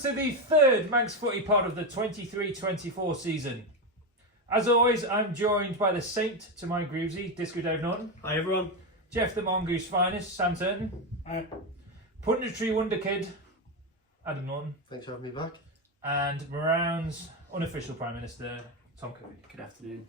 to the third Manx Footy pod of the 23-24 season. As always, I'm joined by the saint to my groovesy, Disco Dave Norton. Hi everyone. Jeff the Mongoose finest, Sam Turton. Hi. Punditry wonder kid, Adam Norton. Thanks for having me back. And Marown's unofficial Prime Minister, Tom Curphey. Good afternoon.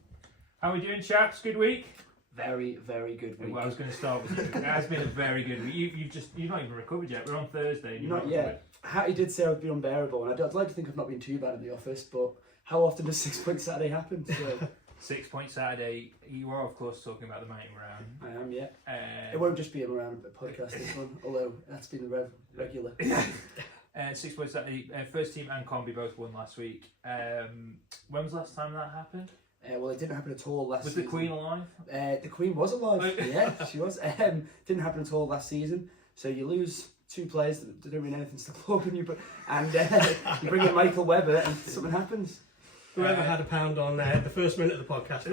How are we doing, chaps? Good week? Very, very good week. Well, I was going to start with you. It has been a very good week. You've not even recovered yet. We're on Thursday. And Not yet. Hattie did say I would be unbearable, and I'd like to think I've not been too bad in the office, but how often does 6 Point Saturday happen? So 6 Point Saturday. You are, of course, talking about the Mighty Marown. I am, yeah. It won't just be a Marown podcast, this one, although that's been the regular. 6 Point Saturday. First team and combi both won last week. When was the last time that happened? Well, it didn't happen at all last season. Was the Queen alive? The Queen was alive, yeah, she was. Didn't happen at all last season. So you lose two players that don't mean anything to the club, and you bring in Michael Webber, and something happens. Whoever had a pound on the first minute of the podcast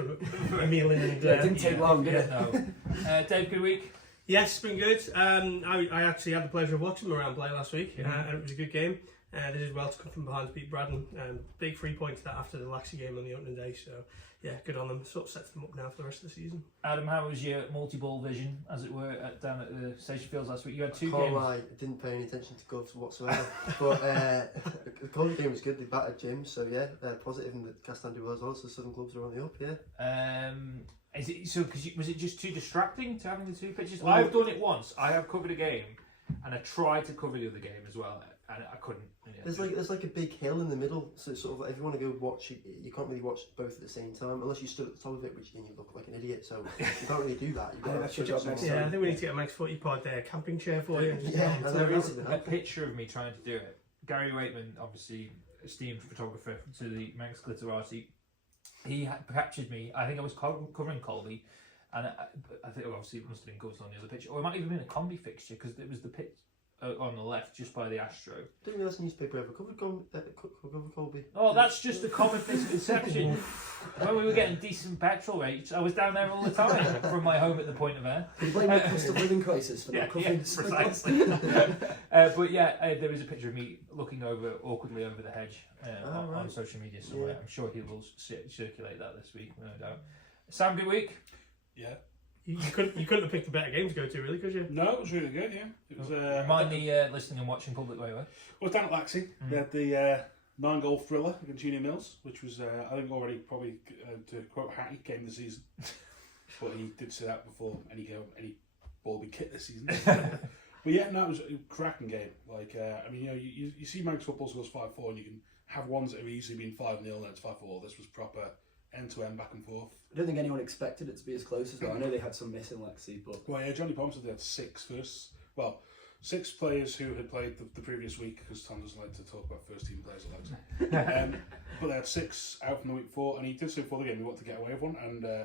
for a meal in and it didn't take long, did it? No. Dave, good week? Yes, it's been good. I actually had the pleasure of watching Marown play last week, and it was a good game. They did well to come from behind to beat Braddon. Big 3 points that after the Laxey game on the opening day, so yeah, good on them. Sort of sets them up now for the rest of the season. Adam, how was your multi-ball vision, as it were, down at the Station Fields last week? You had two Can't games. lie, I didn't pay any attention to gloves whatsoever. But the Colby game was good. They battered Jim, so yeah, positive, and the Castan do well as well. So Southern clubs are on the up, yeah. Is it so? Was it just too distracting to having the two pitches? Well, I've done it once. I have covered a game, and I tried to cover the other game as well, and I couldn't. Yeah. There's like a big hill in the middle, so it's sort of like if you want to go watch, you can't really watch both at the same time unless you stood at the top of it, which then you look like an idiot. So you can't really do that. That's your job next Yeah, I think we need to get a Manx Footy pod camping chair for you. Yeah, there is a picture of me trying to do it. Gary Waitman, obviously esteemed photographer to the Manx Glitterati, he captured me. I think I was covering Colby, and I think obviously it must have been good on the other picture, or it might even been a combi fixture because it was the pitch. On the left, just by the Astro. Didn't realise the newspaper ever covered Colby. Oh, that's just a common misconception. When we were getting decent petrol rates, I was down there all the time from my home at the Point of Air. You blame the cost of living crisis for not covering precisely. But yeah, there was a picture of me looking awkwardly over the hedge on social media somewhere. Yeah. I'm sure he will circulate that this week, no doubt. Sam, good week? Yeah. You couldn't have picked a better game to go to, really, could you? No, it was really good. Yeah, it was. Remind me, listening and watching public way. Well, down at Laxey, we had the 9-goal thriller against Junior Mills, which was I think already probably to quote Hattie, game of the season. But he did say that before any ball be kicked this season. But yeah, no, it was a cracking game. Like I mean, you see Manx football scores 5-4, and you can have ones that have easily been 5-0 and it's 5-4. This was proper end-to-end, back and forth. I don't think anyone expected it to be as close as well. I know they had some missing Lexi, but... Well, yeah, Johnny Palmer said they had six players who had played the previous week, because Tom doesn't like to talk about first-team players at Lexi. But they had 6 out from the week before, and he did say before the game he wanted to get away with one, and I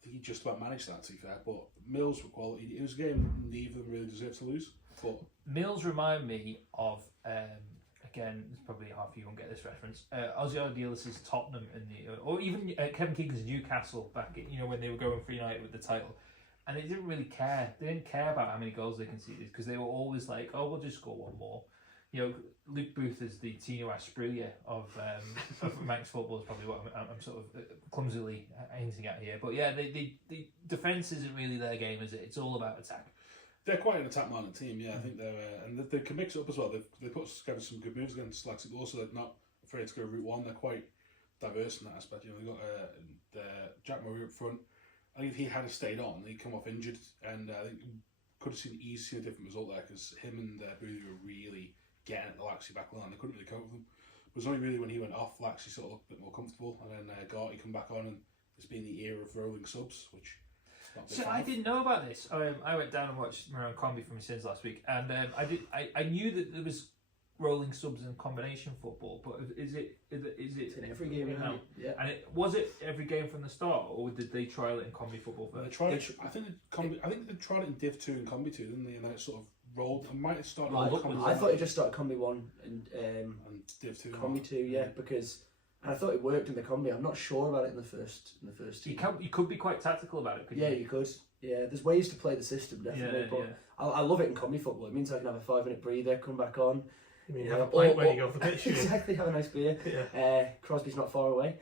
think he just about managed that, to be fair. But Mills were quality. It was a game neither of them really deserved to lose. But Mills remind me of... Again, it's probably half of you won't get this reference. Ozzy Ardiles' Tottenham in the, or even Kevin Keegan's Newcastle back, when they were going for United with the title, and they didn't really care. They didn't care about how many goals they conceded because they were always like, "Oh, we'll just score one more." Luke Booth is the Tino Asprilla of Manx football. Is probably what I'm sort of clumsily hinting at here. But yeah, the defence isn't really their game, is it? It's all about attack. They're quite an attack-minded team, yeah. I think they're and they can mix it up as well. They put together some good moves against Laxey, but also they're not afraid to go route one. They're quite diverse in that aspect. They've got Jack Murray up front. I think if he had stayed on, he'd come off injured, and I think could have seen a different result there because him and Brew were really getting at the Laxey back line. They couldn't really cope with them. It was only really when he went off, Laxey sort of looked a bit more comfortable, and then Garty come back on, and it's been the era of rolling subs, which. So I didn't know about this. I went down and watched Marown Combi for my sins last week, and I knew that there was rolling subs and combination football, but is it it's in every game now? Yeah. And was it every game from the start, or did they trial it in combi football first? They tried it. I think they tried it in Div 2 and Combi 2, didn't they? And then it sort of rolled. It might have started. I thought it just started Combi 1 and Div 2. Combi 2, yeah, because. And I thought it worked in the combi. I'm not sure about it in the first team. You could be quite tactical about it, couldn't you? Yeah, you could. Yeah, there's ways to play the system, definitely. I love it in combi football. It means I can have a 5-minute breather, come back on. I mean, have a pint when you go for the pitch. Exactly, have a nice beer. Yeah. Crosby's not far away.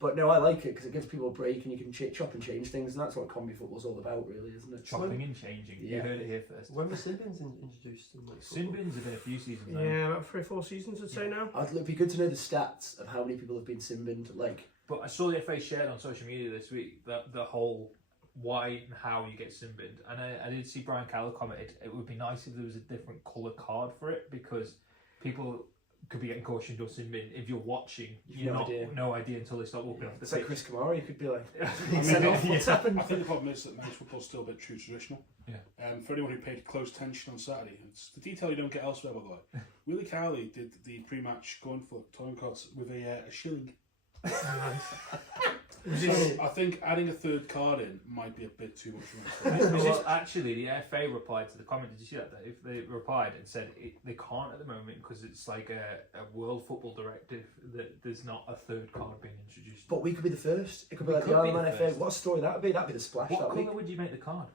But no, I like it because it gives people a break and you can chop and change things, and that's what combi football's all about, really, isn't it? Chopping and changing. Yeah. You heard it here first. When were sin bins introduced? In like Sin bins have been a few seasons now. Yeah, about 3 or 4 seasons, I'd say now. It'd be good to know the stats of how many people have been sin binned. Like, But I saw the FA shared on social media this week that the whole why and how you get sin binned. And I did see Brian Callow commented it would be nice if there was a different colour card for it, because people could be getting cautioned or sin binned. If you're watching, You've no idea. until they start walking off the it's like pitch. Chris Kamara, you could be like, what's happened? I think the problem is that Manx football's still a bit too traditional. Yeah. For anyone who paid close attention on Saturday, it's the detail you don't get elsewhere, by the way. Willie Cowley did the pre-match going for time cuts with a shilling. So I think adding a third card in might be a bit too much for me. Well, actually, the FA replied to the comment. Did you see that, Dave? They replied and said they can't at the moment because it's like a world football directive that there's not a third card being introduced. but we could be the first. It could be We like could the be Iron Man the FA. first. What a story that would be. That'd be the splash What that colour week. would you make the card?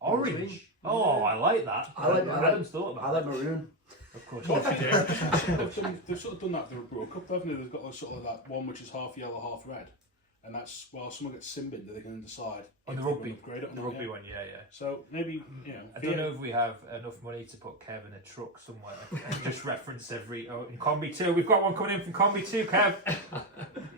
Orange. Oh, I like that. I like- Adam's thought about I like maroon. Of course. They've sort of done that with the Brew Cup, haven't they? They've got like sort of that one which is half yellow, half red. And that's, while someone gets sin binned, they're going to decide On if the they rugby. wanna upgrade it or The not, rugby yeah. one, yeah. So maybe, you know... I don't know if we have enough money to put Kev in a truck somewhere and just reference every... Oh, in Combi 2, we've got one coming in from Combi 2, Kev.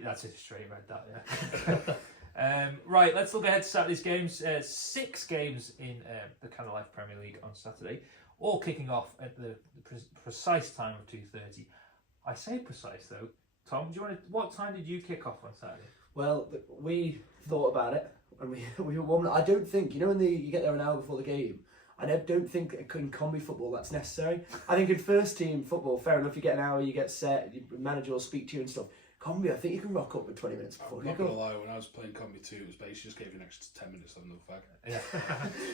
That's a straight red, that, yeah. Right, let's look ahead to Saturday's games. 6 games in the Kind of Life Premier League on Saturday, all kicking off at the precise time of 2:30. I say precise, though. Tom, do you want to... What time did you kick off on Saturday? Well, we thought about it, and we were warming up. I don't think, you know, when you get there an hour before the game, I don't think in combi football that's necessary. I think in first team football, fair enough, you get an hour, you get set, your manager will speak to you and stuff. Combi, I think you can rock up with 20 minutes before I'm you not going to go. lie, when I was playing Combi 2, it was basically just gave you an extra 10 minutes to have another fag. Yeah.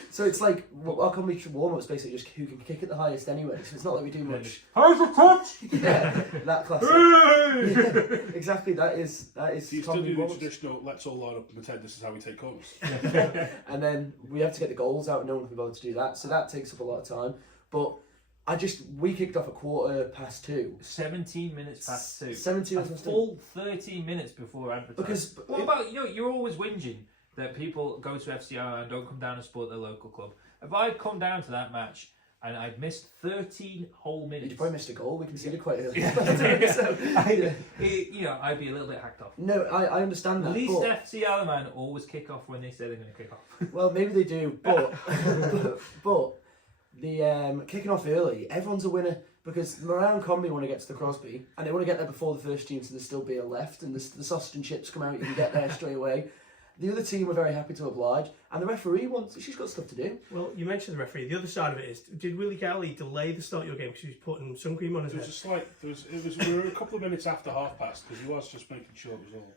So it's like, our combi warm-up is basically just who can kick it the highest anyway, so it's not like we do much. How's the touch? Yeah, that classic. Exactly, that is So you still combi do the warm-ups. traditional, let's all line up and pretend this is how we take corners. And then we have to get the goals out, no one can be bothered to do that, so that takes up a lot of time. But we kicked off at 2:15. 17 minutes past 2. 17 A minutes past 2. full 13 minutes before advertising. Because what about, you're always whinging that people go to FCI and don't come down and support their local club. If I'd come down to that match and I'd missed 13 whole minutes... you probably missed a goal, we conceded quite early. So, I'd be a little bit hacked off. No, I understand that. At least but, FCI man always kick off when they say they're going to kick off. well, maybe they do, but the kicking off early, everyone's a winner, because Marown Combi want to get to the Crosby, and they want to get there before the first team, so there's still beer left, and the sausage and chips come out, you can get there straight away. The other team were very happy to oblige, and the referee she's got stuff to do. Well, you mentioned the referee. The other side of it is, did Willie Cowley delay the start of your game because he was putting sun cream on his There was head? a slight, we were a couple of minutes after half past because he was just making sure it was all.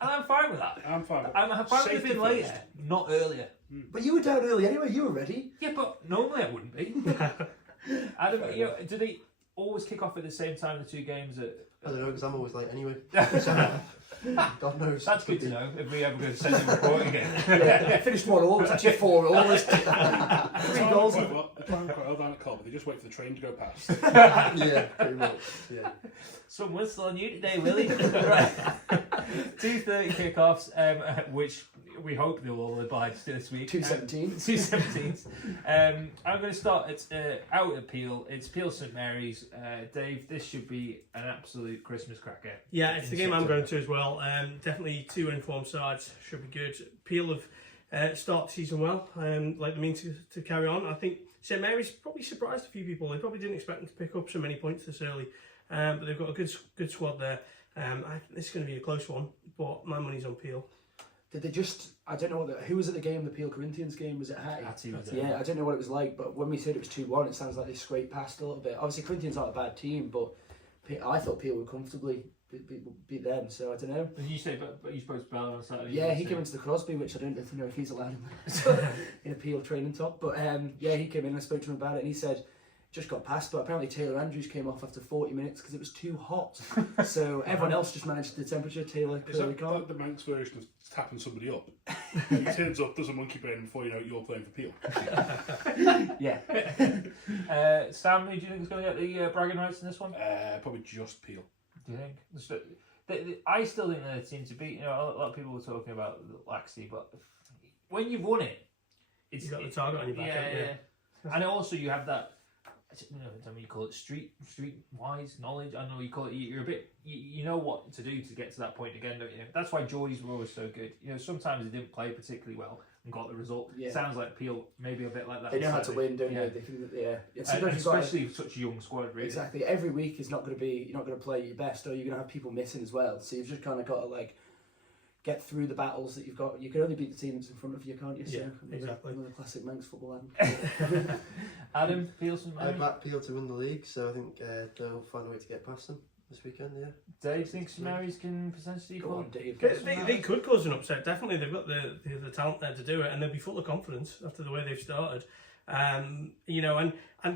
And I'm fine with that. I'm fine. I'm fine with it being Safety later, first. not earlier. But you were down early anyway, you were ready. Yeah, but normally I wouldn't be. Adam, do they always kick off at the same time, the two games? I don't know, because I'm always late anyway. God knows. That's good to know if we ever go to send a report again. Finished 1-1, it's actually 4-1. Three goals. They're playing quite well down at Cobb, but they just wait for the train to go past. Yeah, pretty much. Yeah. Someone's still on you today, Willie. Right. 2:30 kickoffs, which we hope they'll all oblige to this week. 2:17. 2:17. I'm going to start. It's out at Peel. It's Peel St Mary's. Dave, this should be an absolute Christmas cracker. Yeah, it's the game I'm going to as well. Definitely 2 informed sides, should be good. Peel have started the season well, like they mean to carry on. I think St Mary's probably surprised a few people. They probably didn't expect them to pick up so many points this early, but they've got a good squad there. I think this is going to be a close one, but my money's on Peel. Did they just, I don't know who was at the game, the Peel Corinthians game, was it Hattie? Hattie was Yeah, I don't know what it was like, but when we said it was 2-1, it sounds like they scraped past a little bit. Obviously Corinthians aren't a bad team, but I thought Peel would comfortably beat them, so I don't know. Did you say, but you spoke to Bella on Saturday? Yeah, he came into the Crosby, which I don't know if he's allowed in a Peel training top, but yeah, he came in and I spoke to him about it, and he said just got past, but apparently Taylor Andrews came off after 40 minutes because it was too hot. So everyone else just managed the temperature. Taylor Is clearly that can't. the Manx version of tapping somebody up? He turns up, does a monkey brain, and before you know it, you're playing for Peel. Yeah. Sam, who do you think is going to get the bragging rights in this one? Probably just Peel. Do you think? I still think that it seems to be. A lot of people were talking about laxity, but when you've won it, it's You've got the target on your back, haven't you? Yeah. And also you have that. I mean, you call it street wise knowledge. I know you call it. You're a bit. You know what to do to get to that point again, don't you? That's why Geordies were always so good. Sometimes they didn't play particularly well and got the result. Yeah. Sounds like Peel maybe a bit like that. They know how to win, don't yeah. they? It's And especially such a young squad, really. Exactly. Every week is not going to be. You're not going to play your best, or you're going to have people missing as well. So you've just kind of got to get through the battles that you've got. You can only beat the team that's in front of you, can't you? Yeah, so exactly. Another classic Manx football anthem. Adam, Peel, some I back Peel to win the league, so I think they'll find a way to get past them this weekend. Yeah. Dave thinks St Mary's can potentially Go on, Dave. They could cause an upset. Definitely, they've got the talent there to do it, and they'll be full of confidence after the way they've started. And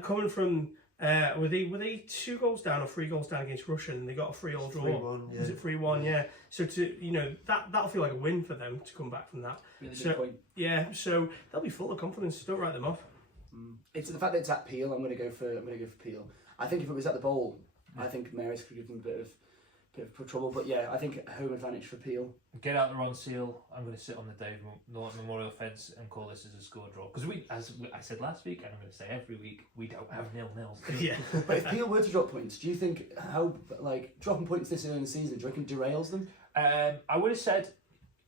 coming from were they 2 goals down or 3 goals down against Russian, and they got a 3-3 draw. 3-1, yeah. Was it 3-1? Yeah. So that'll feel like a win for them to come back from that. Really So- good point. Yeah. So they'll be full of confidence. Don't write them off. It's the fact that it's at Peel. I'm going to go for Peel. I think if it was at the Bowl, I think Mary's could give them a bit of trouble. But yeah, I think home advantage for Peel. Get out the Ron Seal. I'm going to sit on the Dave Norton Memorial fence and call this as a score draw. Because as I said last week, and I'm going to say every week, we don't have 0-0s. Yeah. But if Peel were to drop points, do you think dropping points this early in the season, do you reckon derails them? I would have said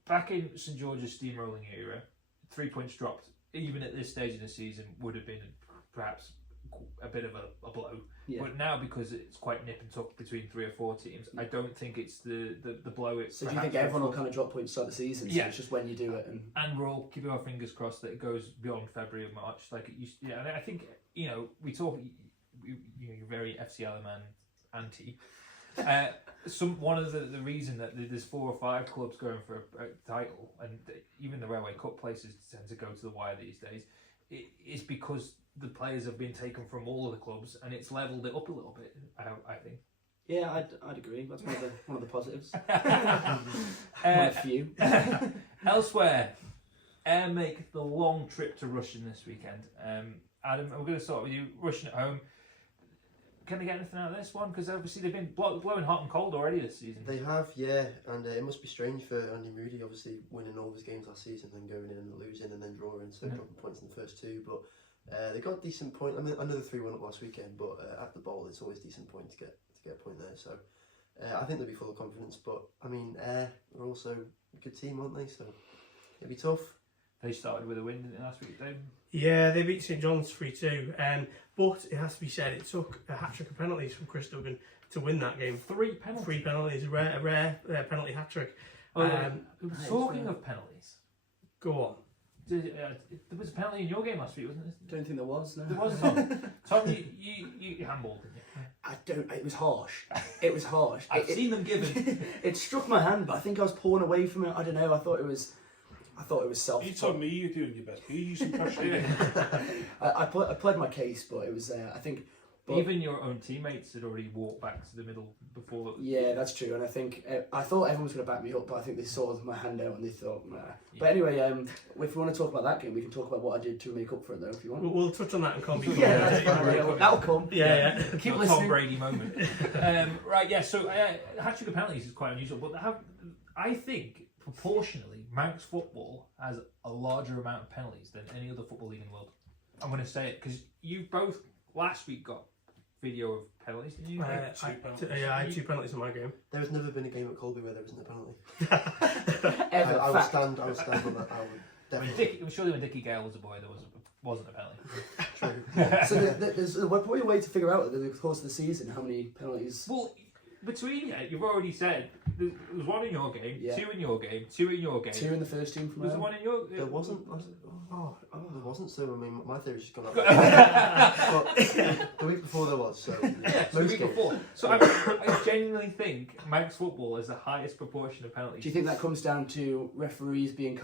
back in St George's steamrolling era, 3 points dropped, even at this stage of the season, would have been perhaps a bit of a blow. Yeah. But now, because it's quite nip and tuck between 3 or 4 teams, I don't think it's the blow. It's So do you think everyone will kind of drop points start the season? So Yeah. it's just when you do it. And we're all keeping our fingers crossed that it goes beyond February or March, like it used to. Yeah, and I think we talk. You're very FCL man anti. One of the reason that there's 4 or 5 clubs going for a title, and even the Railway Cup places tend to go to the wire these days, is because the players have been taken from all of the clubs, and it's levelled it up a little bit. I think. Yeah, I'd agree. That's one of the positives. One of few. Elsewhere, Ayr make the long trip to Russian this weekend. Adam, we're going to start with you. Russian at home. Can they get anything out of this one? Because obviously they've been blowing hot and cold already this season. They have, yeah, and it must be strange for Andy Moody, obviously winning all of his games last season, then going in and losing and then drawing, so dropping points in the first 2. But they got a decent point. I mean, I know the 3-1 up last weekend, but at the Bowl, it's always a decent point to get a point there. So I think they'll be full of confidence. But I mean, are also a good team, aren't they? So it'll be tough. They started with a win, didn't they, last week, Dave? Yeah, they beat St John's 3-2. But it has to be said, it took a hat-trick of penalties from Chris Duggan to win that game. 3 penalties. 3 penalties, a rare penalty hat-trick. Talking of penalties, Go on. there was a penalty in your game last week, wasn't there? Don't think there was. No. There wasn't. Tom, you handballed, didn't you? I don't. It was harsh. It was harsh. I've seen them given. It struck my hand, but I think I was pulling away from it. I don't know. I thought it was self. You told me you're doing your best. Be using pressure. I played my case, but it was. I think. But, Even your own teammates had already walked back to the middle before. Yeah, that's true. And I think I thought everyone was going to back me up, but I think they saw my hand out and they thought, nah. Yeah. But anyway, if we want to talk about that game, we can talk about what I did to make up for it, though, if you want. We'll touch on that in combi. Yeah, that's fine. Yeah, that'll come. Yeah. Keep Tom listening. Brady moment. Right, yeah. So hat-trick of penalties is quite unusual, but I think proportionally, Manx football has a larger amount of penalties than any other football league in the world. I'm going to say it because you both last week got video of penalties, didn't you? I had 2 penalties in my game. There has never been a game at Colby where there isn't a penalty. Ever. I would Fact. stand on that. I would I mean, definitely. surely when Dickie Gale was a boy, there wasn't a penalty. True. So there's probably a way to figure out over the course of the season how many penalties. Well, between you, you've already said there was 1 in your game, Yeah. 2 in your game, 2 in your game. 2 in the first team from Was there home. 1 in your? There wasn't. There wasn't. So I mean, my theory's just gone up. But the week before there was. So Yeah, so the most week games. before. So I genuinely think Manx football has the highest proportion of penalties. Do you think that comes down to referees being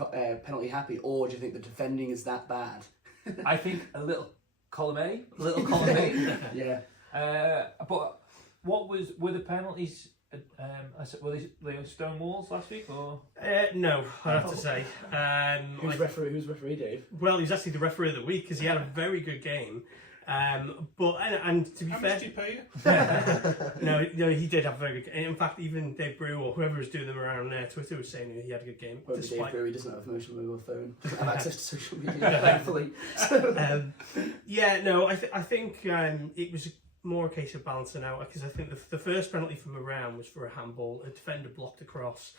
penalty happy, or do you think the defending is that bad? I think a little. column A, little column A. Yeah. But were the penalties? Were they stone walls last week or? No, I have to say. Who's referee, Dave? Well, he's actually the referee of the week because he had a very good game. But to be How fair, much do you pay you? no, he did have a very good game. In fact, even Dave Brew or whoever was doing them around Twitter was saying he had a good game. Well, Dave Brew, he doesn't have an emotional mobile phone. Doesn't have access to social media, thankfully. I think it was more a case of balancing out because I think the first penalty from Marown was for a handball. A defender blocked across.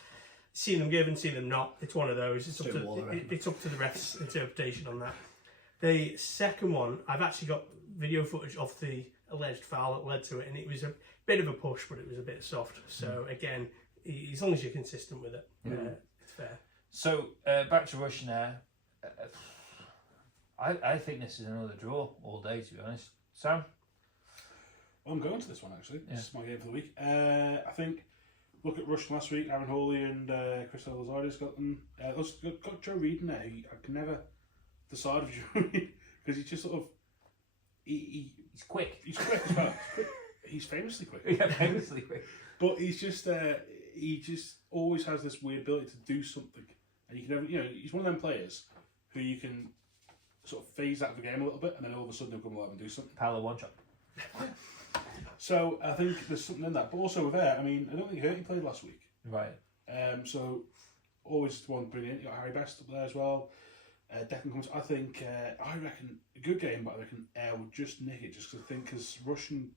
Seen them given, seen them not. It's one of those. It's up to the ref's interpretation on that. The second one, I've actually got video footage of the alleged foul that led to it, and it was a bit of a push, but it was a bit soft. So again, as long as you're consistent with it, it's fair. So back to Rush now. I think this is another draw all day, to be honest. Sam? I'm going to this one actually. This is my game for the week. I think, look at Rush last week. Aaron Hawley and Chris Lazardis got them. Got Joe Reed in there. I can never decide of Joe Reed because he's just sort of he's quick. He's quick as well. He's famously quick. Yeah, famously quick. But he's just he just always has this weird ability to do something, and you can never, he's one of them players who you can sort of phase out of the game a little bit, and then all of a sudden he'll come alive and do something. Palo one shot. So I think there's something in that. But also with there, I mean, I don't think Hurty played last week. Right. So always one brilliant. You got Harry Best up there as well. Declan comes. I think I reckon a good game, but I reckon Air would just nick it just because I think because Russian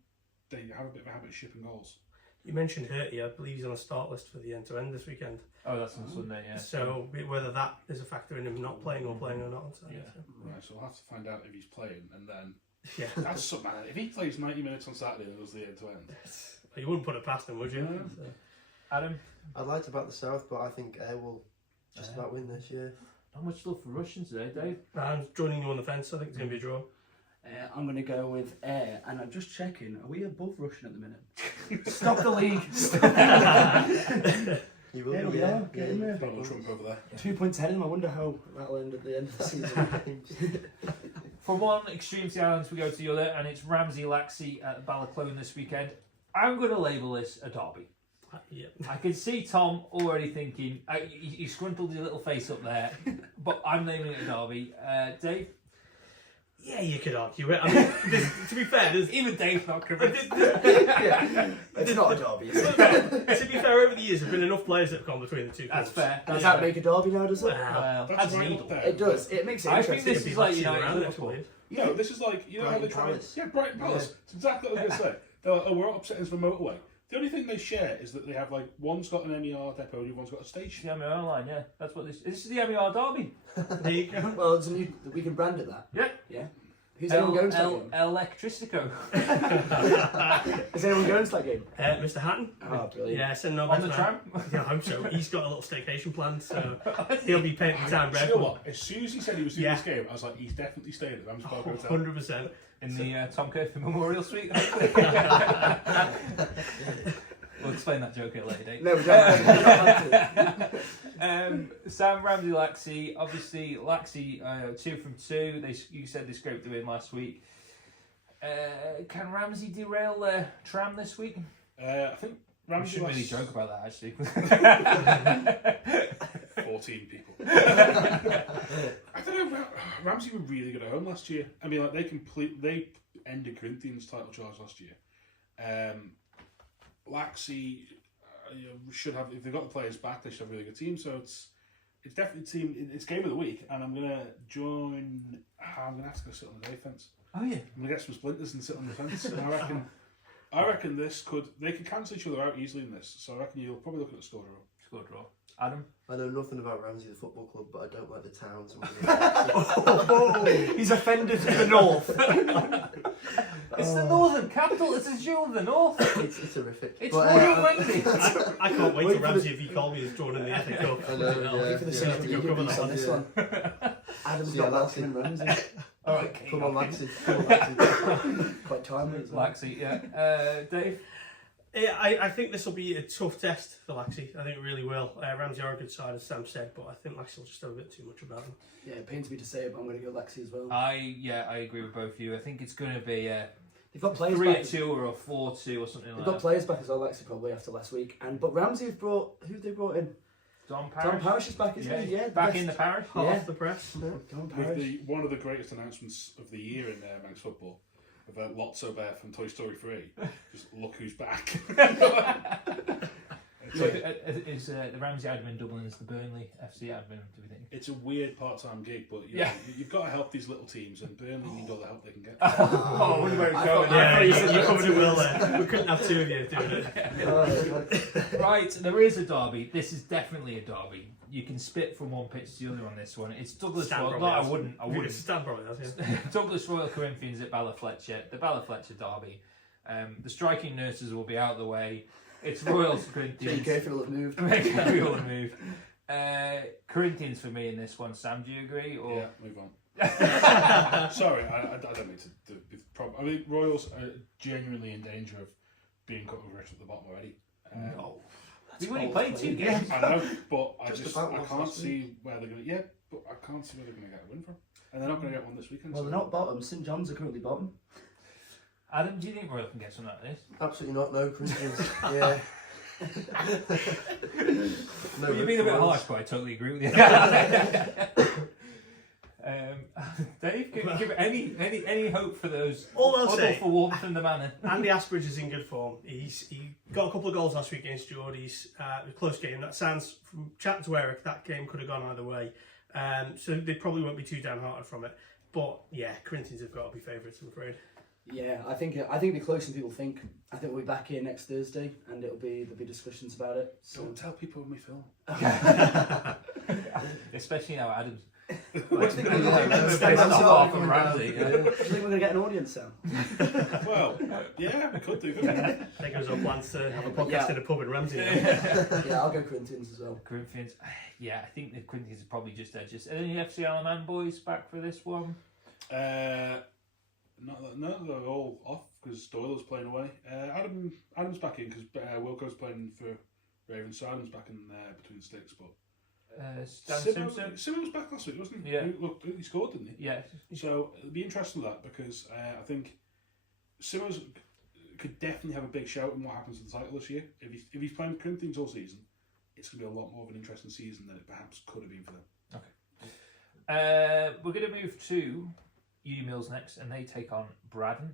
they have a bit of a habit of shipping goals. You mentioned Hurty. I believe he's on a start list for the end-to-end this weekend. Oh, that's on Sunday, yeah. So whether that is a factor in him not playing or playing or not on Saturday. Yeah. Right. So we'll have to find out if he's playing, and then that's something. If he plays 90 minutes on Saturday and does the end-to-end, you wouldn't put it past him, would you? No. So. Adam? I'd like to back the South, but I think Air will just about win this year. Not much love for Russians today, Dave. I'm joining you on the fence. I think it's going to be a draw. I'm going to go with Air, and I'm just checking. Are we above Russian at the minute? Stop the league. You will Yeah, be, we yeah. are. Get in there. Donald Trump over there. 2 points ahead of him. I wonder how that'll end at the end of the season. From one extreme to the islands, we go to the other, and it's Ramsey Laxey at Balaclone this weekend. I'm going to label this a derby. Yeah. I can see Tom already thinking, he scruntled his little face up there, but I'm naming it a derby. Dave? Yeah, you could argue it. I mean, to be fair, there's Even Dave's not convinced. Yeah, it's not a derby. Is it? to be fair, over the years, there've been enough players that have gone between the two That's clubs. fair. Does that make a derby now, does it? Wow. That's right needle. up there. It does. It makes it I think interesting. this is like United around Liverpool. No, this is like, you know how they Brighton try. Palace. Yeah, Brighton Palace. It's exactly what I was going to say. They're like, oh, we're upsetting for motorway. The only thing they share is that they have like one's got an MER depot, the other one's got a station. The MER line, yeah. That's what this is. The MER derby. There you go. Well, it's a new. We can brand it that. Yeah. Yeah. Who's anyone going to that game? El-Electrico. Is anyone going to that game? Mr. Hatton. Oh, brilliant. Yeah, send no On the best tram. man. Yeah, I hope so. He's got a little staycation planned, so he'll be paying the time Do you bread. know what? As soon as he said he was doing this game, I was like, he's definitely staying at the Ramsey Park Hotel. 100%. In the Tom Curphey Memorial Suite. We'll explain that joke at a later date. No, we don't. have to. Sam Ramsey Laxey, obviously Laxey 2 from 2. You said they scraped the win last week. Can Ramsey derail their tram this week? I think We Ramsey shouldn't really last joke about that actually. 14 people. I don't know. Ramsey were really good at home last year. I mean, like they ended Corinthians' title charge last year. Laxey should have, if they've got the players back, they should have a really good team. So it's definitely team. It's game of the week, and I'm gonna join. I'm gonna have to go sit on the defence. Oh yeah. I'm gonna get some splinters and sit on the fence. And I reckon they could cancel each other out easily in this. So I reckon you'll probably look at the score draw. Score draw. Adam? I know nothing about Ramsey the football club, but I don't like the towns. He's offended to the north. It's the northern capital. It's a jewel of the north. It's horrific. It's But, Royal Wendy. I can't wait Wait till for Ramsey if he called me as Jordan in the FA Cup. I know, Wait for the yeah. Celtic Go cover piece that on this yeah. one. Adam's Yeah, not that's welcoming Ramsey. All right. Come on, Laxey. Come on, Laxey. Quite timely as well. Laxey, yeah. Dave? I think this will be a tough test for Laxey. I think it really will. Ramsey are a good side, as Sam said, but I think Laxey will just have a bit too much about them. Yeah, it pains me to say it, but I'm going to go Lexi as well. I agree with both of you. I think it's going to be They've got players back. 3-2 or a 4-2 or something like They've that. got players back as well, Lexi, probably after last week. But Ramsey have brought... Who have they brought in? Don Parrish. Don Parrish is back, isn't he? Yeah, back in the parish. Hot Yeah. off the press. Don With Parrish. one of the greatest announcements of the year in Manx football, about Lotso Bear from Toy Story 3. Just look who's back. So is the Ramsey admin Dublin is the Burnley FC admin? Do we think? It's a weird part-time gig, but you know, you've got to help these little teams, and Burnley need all the help they can get. Oh, where it's going. Yeah, you covered it well there. We couldn't have two of you doing it. Right, there is a derby. This is definitely a derby. You can spit from one pitch to the other on this one. It's Douglas Stan Royal. No, probably I has. wouldn't. Stan probably has, yeah. Douglas Royal Corinthians at Ballafletcher. The Ballafletcher derby. The striking nurses will be out of the way. It's Royals Corinthians. Jake Cahill will have moved. We all move. Corinthians for me in this one. Sam, do you agree? Or Yeah, move on. Sorry, I don't mean to do the problem. I mean, Royals are genuinely in danger of being cut over at the bottom already. no. We've only bold played play. 2 games. I know, but I Just just about I lost can't last see where they're going to. Yeah, but I can't see where they're going to get a win from, and they're not going to get one this weekend. Well, so- they're not bottom. St John's are currently bottom. Adam, do you think Royal can get something out of this? Absolutely not. No Corinthians. Yeah. Well, you've been a bit harsh, but I totally agree with you. Dave, give any hope for those? All I'll Huddle say- for warmth in the manor. Andy Asbridge is in good form. He got a couple of goals last week against Geordies. A close game. That sounds, from chatting to Eric, that game could have gone either way. So they probably won't be too downhearted from it. But yeah, Corinthians have got to be favourites, I'm afraid. Yeah, I think it'll be closer than people think. I think we'll be back here next Thursday, and there'll be discussions about it. So Don't tell people when we film. Especially now, Adam's. What do you think we're Yeah, gonna Stands Ramsey off coming from Ramsey. down. do you think we're gonna get an audience, Sam? Well, yeah, we could do. couldn't we? I think it was our plans to have a podcast Yeah. in a pub in Ramsey. Yeah, I'll go Corinthians as well. Corinthians. Yeah, I think the Corinthians are probably just edges. Are any FC Alaman boys back for this one? No, they're all off because Doyle's playing away. Adam's back in because Wilco's playing for Ravens, so Adam's back in between the sticks. But Stan Simpson. Simo was back last week, wasn't he? Yeah. He scored, didn't he? Yeah. So it'll be interesting that because I think Simo's could definitely have a big shout in what happens to the title this year. If he's playing Corinthians all season, it's going to be a lot more of an interesting season than it perhaps could have been for them. We're going to move to Uni Mills next, and they take on Braddon.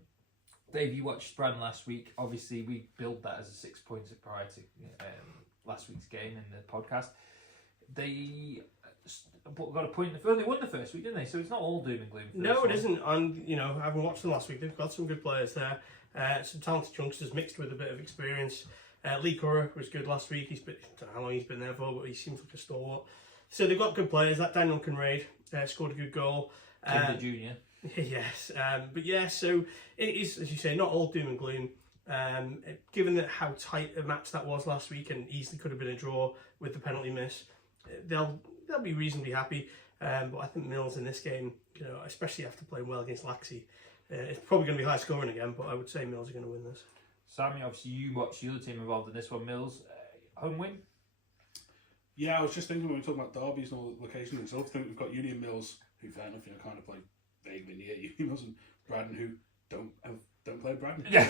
Dave, you watched Braddon last week. Obviously, we billed that as a 6 points prior to last week's game in the podcast. They got a point. They won the first week, didn't they? So it's not all doom and gloom. For No, this it one. isn't. And you know, having watched them last week, they've got some good players there. Some talented youngsters mixed with a bit of experience. Lee Curra was good last week. I don't know how long he's been there for, but he seems like a stalwart. So they've got good players. That Daniel Kinraid scored a good goal. Kinder Junior. Yes, but yeah, so it is, as you say, not all doom and gloom. Given that how tight a match that was last week, and easily could have been a draw with the penalty miss, they'll be reasonably happy. But I think Mills in this game, you know, especially after playing well against Laxey, it's probably going to be high scoring again. But I would say Mills are going to win this. Sammy, obviously you watched the other team involved in this one. Mills, home win. Yeah, I was just thinking when we were talking about derbies and all the locations and stuff, I think we've got Union Mills, who fair enough, kind of play vaguely near Union Mills, and Braddon, who don't play Braddon. Yeah.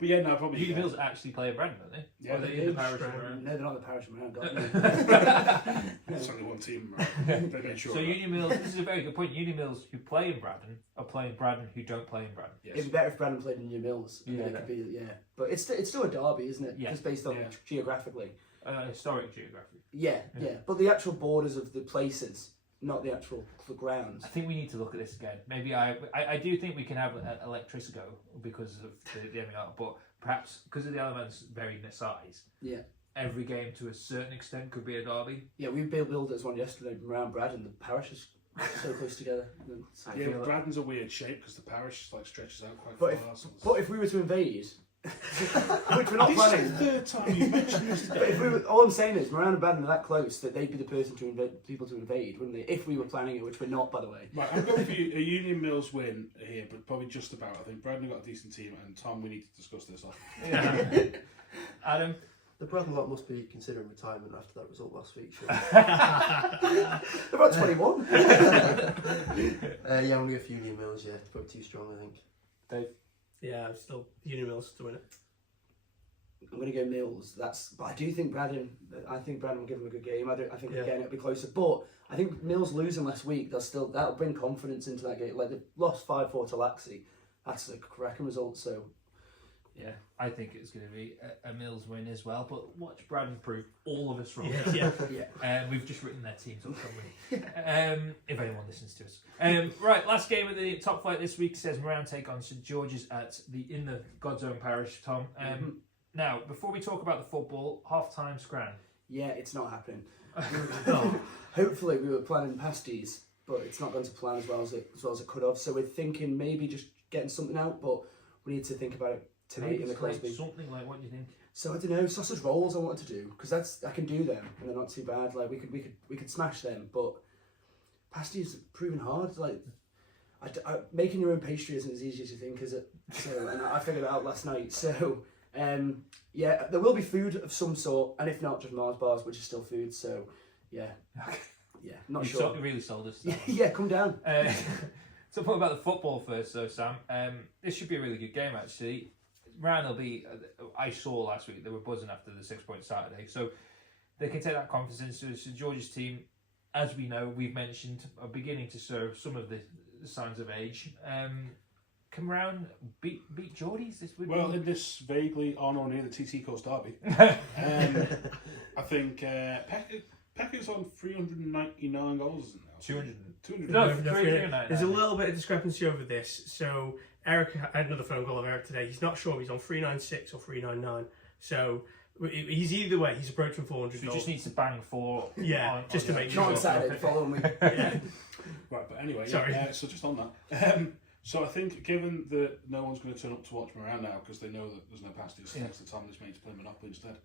But yeah, no, probably. Uni Mills actually play at Braddon, don't they? Yeah, Or are they in the do. parish Stroud. around? No, they're not the parish around. God, no. It's only one team. They made sure. So of that. Union Mills, this is a very good point. Union Mills who play in Braddon are playing Braddon who don't play in Braddon. Yes. It'd be better if Brandon played in New Mills. Yeah. It could be, but it's still a derby, isn't it? Yeah. Just based on Yeah. geographically. Historic geography. Yeah, Yeah. yeah. But the actual borders of the places, not the actual the grounds. I think we need to look at this again. Maybe I do think we can have El-Electrico because of the MER, but perhaps because of the elements varying in size, Yeah. every game to a certain extent could be a derby. Yeah, we built this one yesterday around Braddon. The parishes so close together. I Yeah, feel but like- Braddon's a weird shape because the parish stretches out quite But far. So But if we were to invade which we're not This planning. is the third time you've mentioned this But today. if we were, all I'm saying is, Marown and Braddon are that close that they'd be the person to people to invade, wouldn't they? If we were planning it, which we're not, by the way. Right, I'm going for a Union Mills win here, but probably just about. I think Bradley got a decent team, and Tom, we need to discuss this off. Yeah. Adam? The Bradley lot must be considering retirement after that result last week. Sure. They're about 21. Yeah, I'm going to go for Union Mills, yeah. It's probably too strong, I think. Dave? Yeah, I'm still Union Mills to win it. I'm going to go Mills. But I do think Braddon. I think Braddon will give them a good game. I think Yeah. again it'll be closer. But I think Mills losing last week, that'll bring confidence into that game. Like they lost 5-4 to Laxey. That's a cracking result. So Yeah, I think it's going to be a Mills win as well. But watch Braddon prove all of us wrong. Yeah. We've just written their teams up, haven't we? If anyone listens to us. Right, last game of the top flight this week says Marown take on St George's in the God's Own parish, Tom. Now, before we talk about the football, half-time scran. yeah, it's not happening. Hopefully, we were planning pasties, but it's not going to plan as well as it could have. So we're thinking maybe just getting something out, but we need to think about it tonight in the Crosby. Something like, what do you think? So I don't know, sausage rolls I wanted to do because I can do them and they're not too bad. Like we could smash them, but pasties proven hard. Like making your own pastry isn't as easy as you think, is it? So and I figured it out last night. So yeah, there will be food of some sort, and if not, just Mars bars, which is still food. So yeah, not You sure. really sold us. Yeah, come down. So what about the football first, though, Sam? This should be a really good game, actually. Marown will be. I saw last week they were buzzing after the 6-point Saturday, so they can take that confidence to St George's team. As we know, we've mentioned, are beginning to show some of the signs of age. Can Marown beat Geordies this week? Well, in this vaguely on or near the TT Coast derby, I think Pecker's on 399 goals, isn't it? 200. No, No, 399. There's a little bit of discrepancy over this. So Eric, I had another phone call of Eric today. He's not sure if he's on 396 or 399. So he's either way. He's approaching 400 So he goals. just needs to bang 4. Yeah, just to make Not sure. on Saturday, the following week. Yeah. Right, but anyway, Sorry. so just on that. So I think, given that no one's going to turn up to watch Marown now because they know that there's no pasties, thanks to Tom, this mates play Monopoly instead.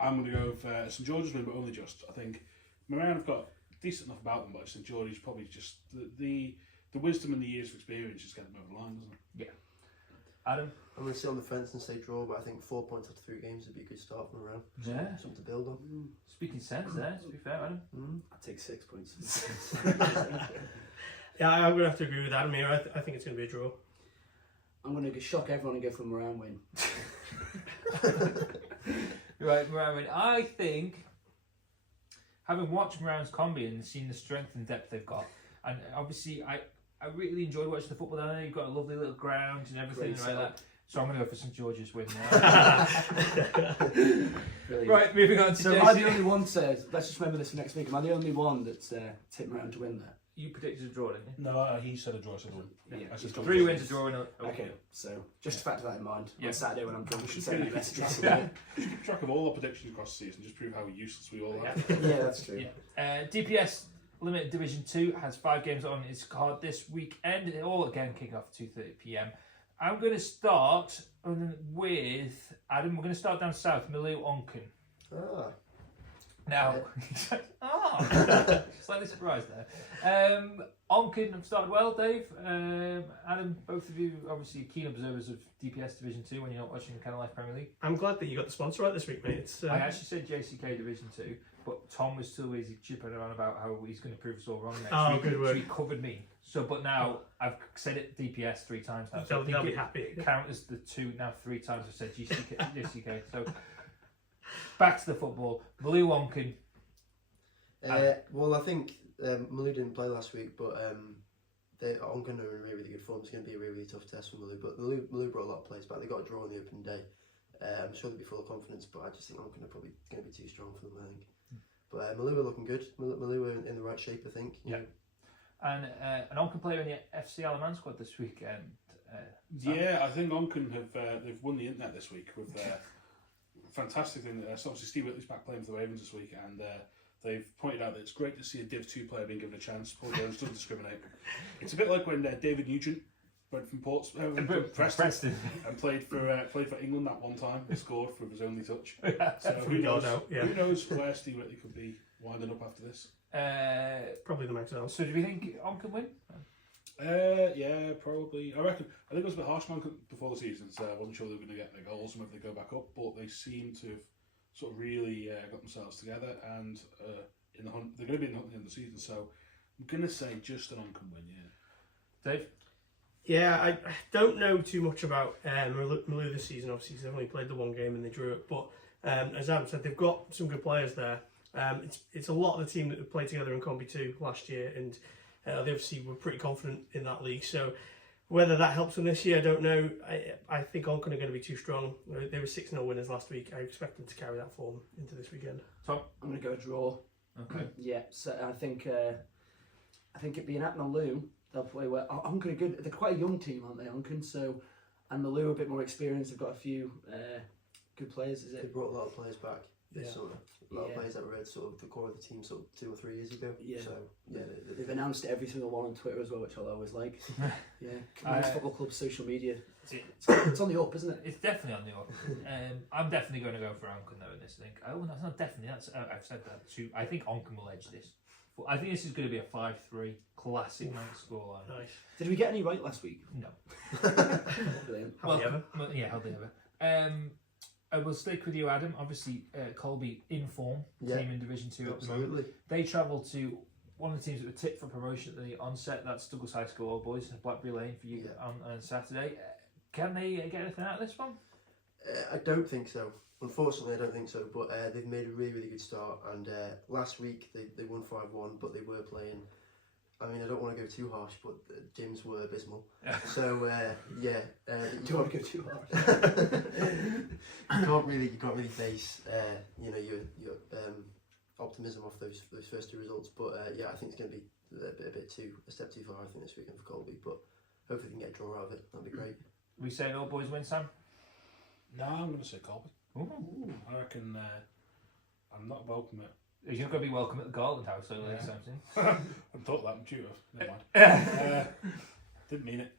I'm going to go for St George's win, but only just. I think Marown have got decent enough about them, but St George's probably just the wisdom and the years of experience just get them over the line, doesn't it? Yeah. Adam? I'm going to sit on the fence and say draw, but I think 4 points after 3 games would be a good start from around. Yeah. Something to build on. Speaking sense there, to be fair, Adam. I'd take 6 points. Yeah, I'm going to have to agree with Adam here. I think it's going to be a draw. I'm going to shock everyone and go for a Marown win. Right, Marown win. I think, having watched Marown's combi and seen the strength and depth they've got, and obviously I really enjoyed watching the football down there. You've got a lovely little ground and everything Great like that. So I'm going to go for St George's win Brilliant. Right, moving on to So am I the JC. only one to, let's just remember this for next week, am I the only one that's tipped Marown to win there? You predicted a draw, didn't you? No, he said a draw, so I won. Yeah. I said 3 wins, a draw, and a Okay, so just to factor that in mind Yeah. on Saturday when I'm drunk and Should sending really you keep messages. track Just keep track of all our predictions across the season, just prove how useless we all are. Yeah, that's true. Yeah. DPS Limited Division 2 has 5 games on its card this weekend. It all again kick off at 2:30 p.m. I'm going to start with Adam. We're going to start down south, Milieu Onken. Ah, Now, slightly surprised there. Onken have started well, Dave. Adam, both of you obviously keen observers of DPS Division 2 when you're not watching Kind of Life Premier League. I'm glad that you got the sponsor right this week, mate. It's, I actually said JCK Division 2, but Tom was still busy chipping around about how he's going to prove us all wrong next Oh, week. good work. So he covered me. So, but now I've said it DPS 3 times now. So I think they'll be it happy. count as the 2 now 3 times I've said JCK. So back to the football. Milieu Onken. well, I think Milieu didn't play last week, but Onken are in really good form. It's going to be a really tough test for Milieu. But Milieu brought a lot of players back. They got a draw on the opening day. I'm sure they'll be full of confidence, but I just think Onken are probably going to be too strong for them, I think. But Milieu are looking good. Milieu are in the right shape, I think. Yeah. And an Onken player in the FC Alaman squad this weekend. Yeah, I think Onken have they've won the internet this week with fantastic thing. So obviously Steve Whitley's back playing for the Ravens this week, and they've pointed out that it's great to see a Div 2 player being given a chance. Paul Jones doesn't discriminate. It's a bit like when David Nugent went from Portsmouth, Preston. and played for England that one time. He scored for his only touch. Yeah. So From who knows? out, yeah. Who knows where Steve Whitley could be winding up after this? Probably the Manx. So do we think On can win? Yeah, probably. I think it was a bit harsh on before the season, so I wasn't sure they were going to get the goals and if they go back up, but they seem to have sort of really got themselves together and in the hunt. They're going to be in the hunt at the end of the season, so I'm going to say just an On can win. Yeah. Dave? Yeah, I don't know too much about Malou this season. Obviously, they've only played the one game and they drew it. But as Adam said, they've got some good players there. It's a lot of the team that played together in Combi 2 last year, and they obviously were pretty confident in that league. So whether that helps them this year, I don't know. I think Onken are going to be too strong. They were 6-0 winners last week. I expect them to carry that form into this weekend. Tom? I'm going to go draw. Okay. Yeah, so I think it being at Malou, they'll play well. Onken are good. They're quite a young team, aren't they, Onken? So, and Malou a bit more experienced. They've got a few good players. Is They it? brought a lot of players back this Yeah. summer. A lot of Yeah. players that were at sort of the core of the team sort of 2 or 3 years ago. Yeah. So yeah, They've announced every single one on Twitter as well, which I'll always like. Yeah, Manx Football Club's social media. It's on the up, isn't it? It's definitely on the up. I'm definitely going to go for Onken though in this thing. Oh, that's not definitely. I've said that too. I think Onken will edge this. But I think this is going to be a 5-3 classic Manx scoreline. Nice. Did we get any right last week? No. Brilliant. Hardly ever. Yeah, hardly ever. I will stick with you, Adam. Obviously, Colby in form, Yeah. team in Division 2 at the moment. absolutely. They travel to one of the teams that were tipped for promotion at the onset. That's Douglas High School Old Boys, Blackberry Lane for you Yeah. on Saturday. Can they get anything out of this one? I don't think so. Unfortunately, I don't think so. But they've made a really, really good start. And last week they won 5-1, but they were playing. I mean, I don't want to go too harsh, but the gyms were abysmal. So yeah, Do you want to go too hard? you can't really base your optimism off those first two results. But yeah, I think it's going to be a step too far. I think this weekend for Colby, but hopefully we can get a draw out of it. That'd be great. We say Old Boys win, Sam? No, I'm going to say Colby. Ooh. I reckon I'm not welcome it. You're going to be welcome at the Garland House early Yeah. Samson. I thought that, I'm due off. Never mind. Didn't mean it.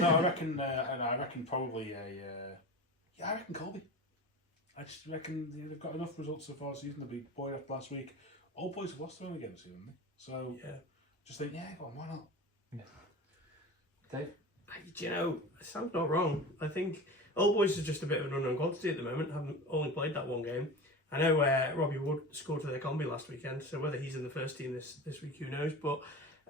No, I reckon probably I reckon Colby. I just reckon they've got enough results so far this season to be buoyed up last week. All Boys have lost to them again this season, haven't they? So Yeah. just think, yeah, go on, why not? Dave? Do you know, it sounds not wrong. I think Old Boys is just a bit of an unknown quantity at the moment. Haven't only played that one game. I know Robbie Wood scored for their combi last weekend, so whether he's in the first team this week, who knows? But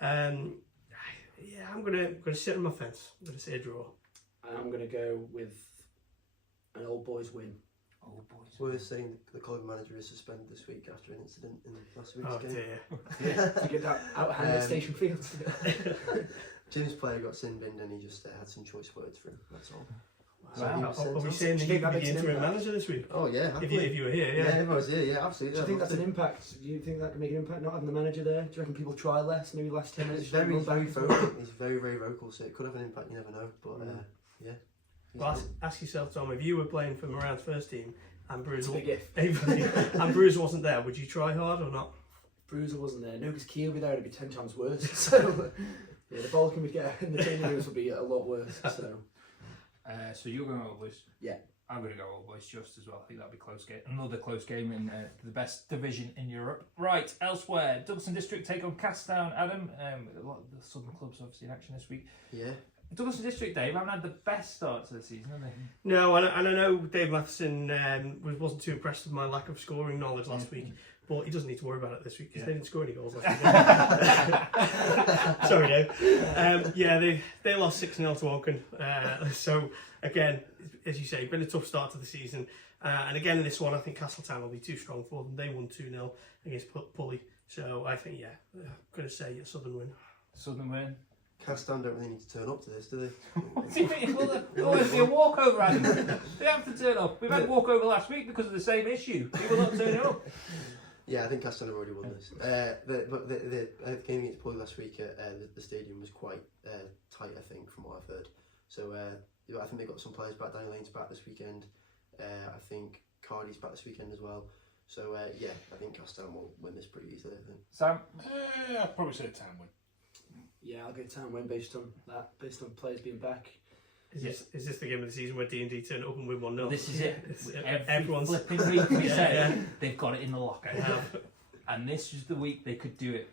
yeah, I'm gonna sit on my fence. I'm gonna say a draw. I'm going to go with an Old Boys win. Old Boys. We're saying the Colby manager is suspended this week after an incident in last week's Oh game. dear. To get that out hand at Station Field. Jim's player got sin binned and he just had some choice words for him. That's all. So Wow. he was Are sent we off. saying Do that you you think that could be makes the an interim impact? manager this week? Oh yeah, If happily. you were here, Yeah, yeah. if I was here, yeah, absolutely. Do you think that's an impact? Do you think that can make an impact, not having the manager there? Do you reckon people try less, maybe last 10 minutes? He's very, run back very and stuff? vocal. He's very, very vocal, so it could have an impact. You never know. But yeah. He's Well, good. ask yourself, Tom, if you were playing for Marown's first team and It's Bruiser a big if. and Bruiser wasn't there, would you try hard or not? Bruiser wasn't there. No, because Key will be there, it'd be 10 times worse. So, yeah, the Balkan we'd get in the training rooms would be a lot worse. So, you're going Old Boys? Yeah. I'm going to go Old Boys just as well. I think that'll be close game. Another close game in the best division in Europe. Right, elsewhere, Douglas District take on Caststown. Adam, a lot of the southern clubs obviously in action this week. Yeah. Douglas District, Dave, haven't had the best start to the season, have they? No, and I know Dave Matheson wasn't too impressed with my lack of scoring knowledge last week, but he doesn't need to worry about it this week because they didn't score any goals last week. Sorry, Dave. Yeah, they lost 6-0 to Oaken. So, again, as you say, been a tough start to the season. And again, in this one, I think Castletown will be too strong for them. They won 2-0 against Pulley. So, I think, I'm going to say a Southern win. Southern win. Caststown don't really need to turn up to this, do they? What do you mean? Well, it'll be a walkover, Adam. They have to turn up. We've had walkover last week because of the same issue. People not turning up. Yeah, I think Caststown have already won this. The game against Pulley last week at the stadium was quite tight, I think, from what I've heard. So I think they got some players back. Danny Lane's back this weekend. I think Cardi's back this weekend as well. So yeah, I think Caststown will win this pretty easily, I think. Sam? I'd probably say a 10 win. Yeah, I'll go Town win based on players being back. Is this the game of the season where D&D turn up and win 1-0? This is it. Every Everyone's flipping week we say Yeah. they've got it in the locker. And this was the week they could do it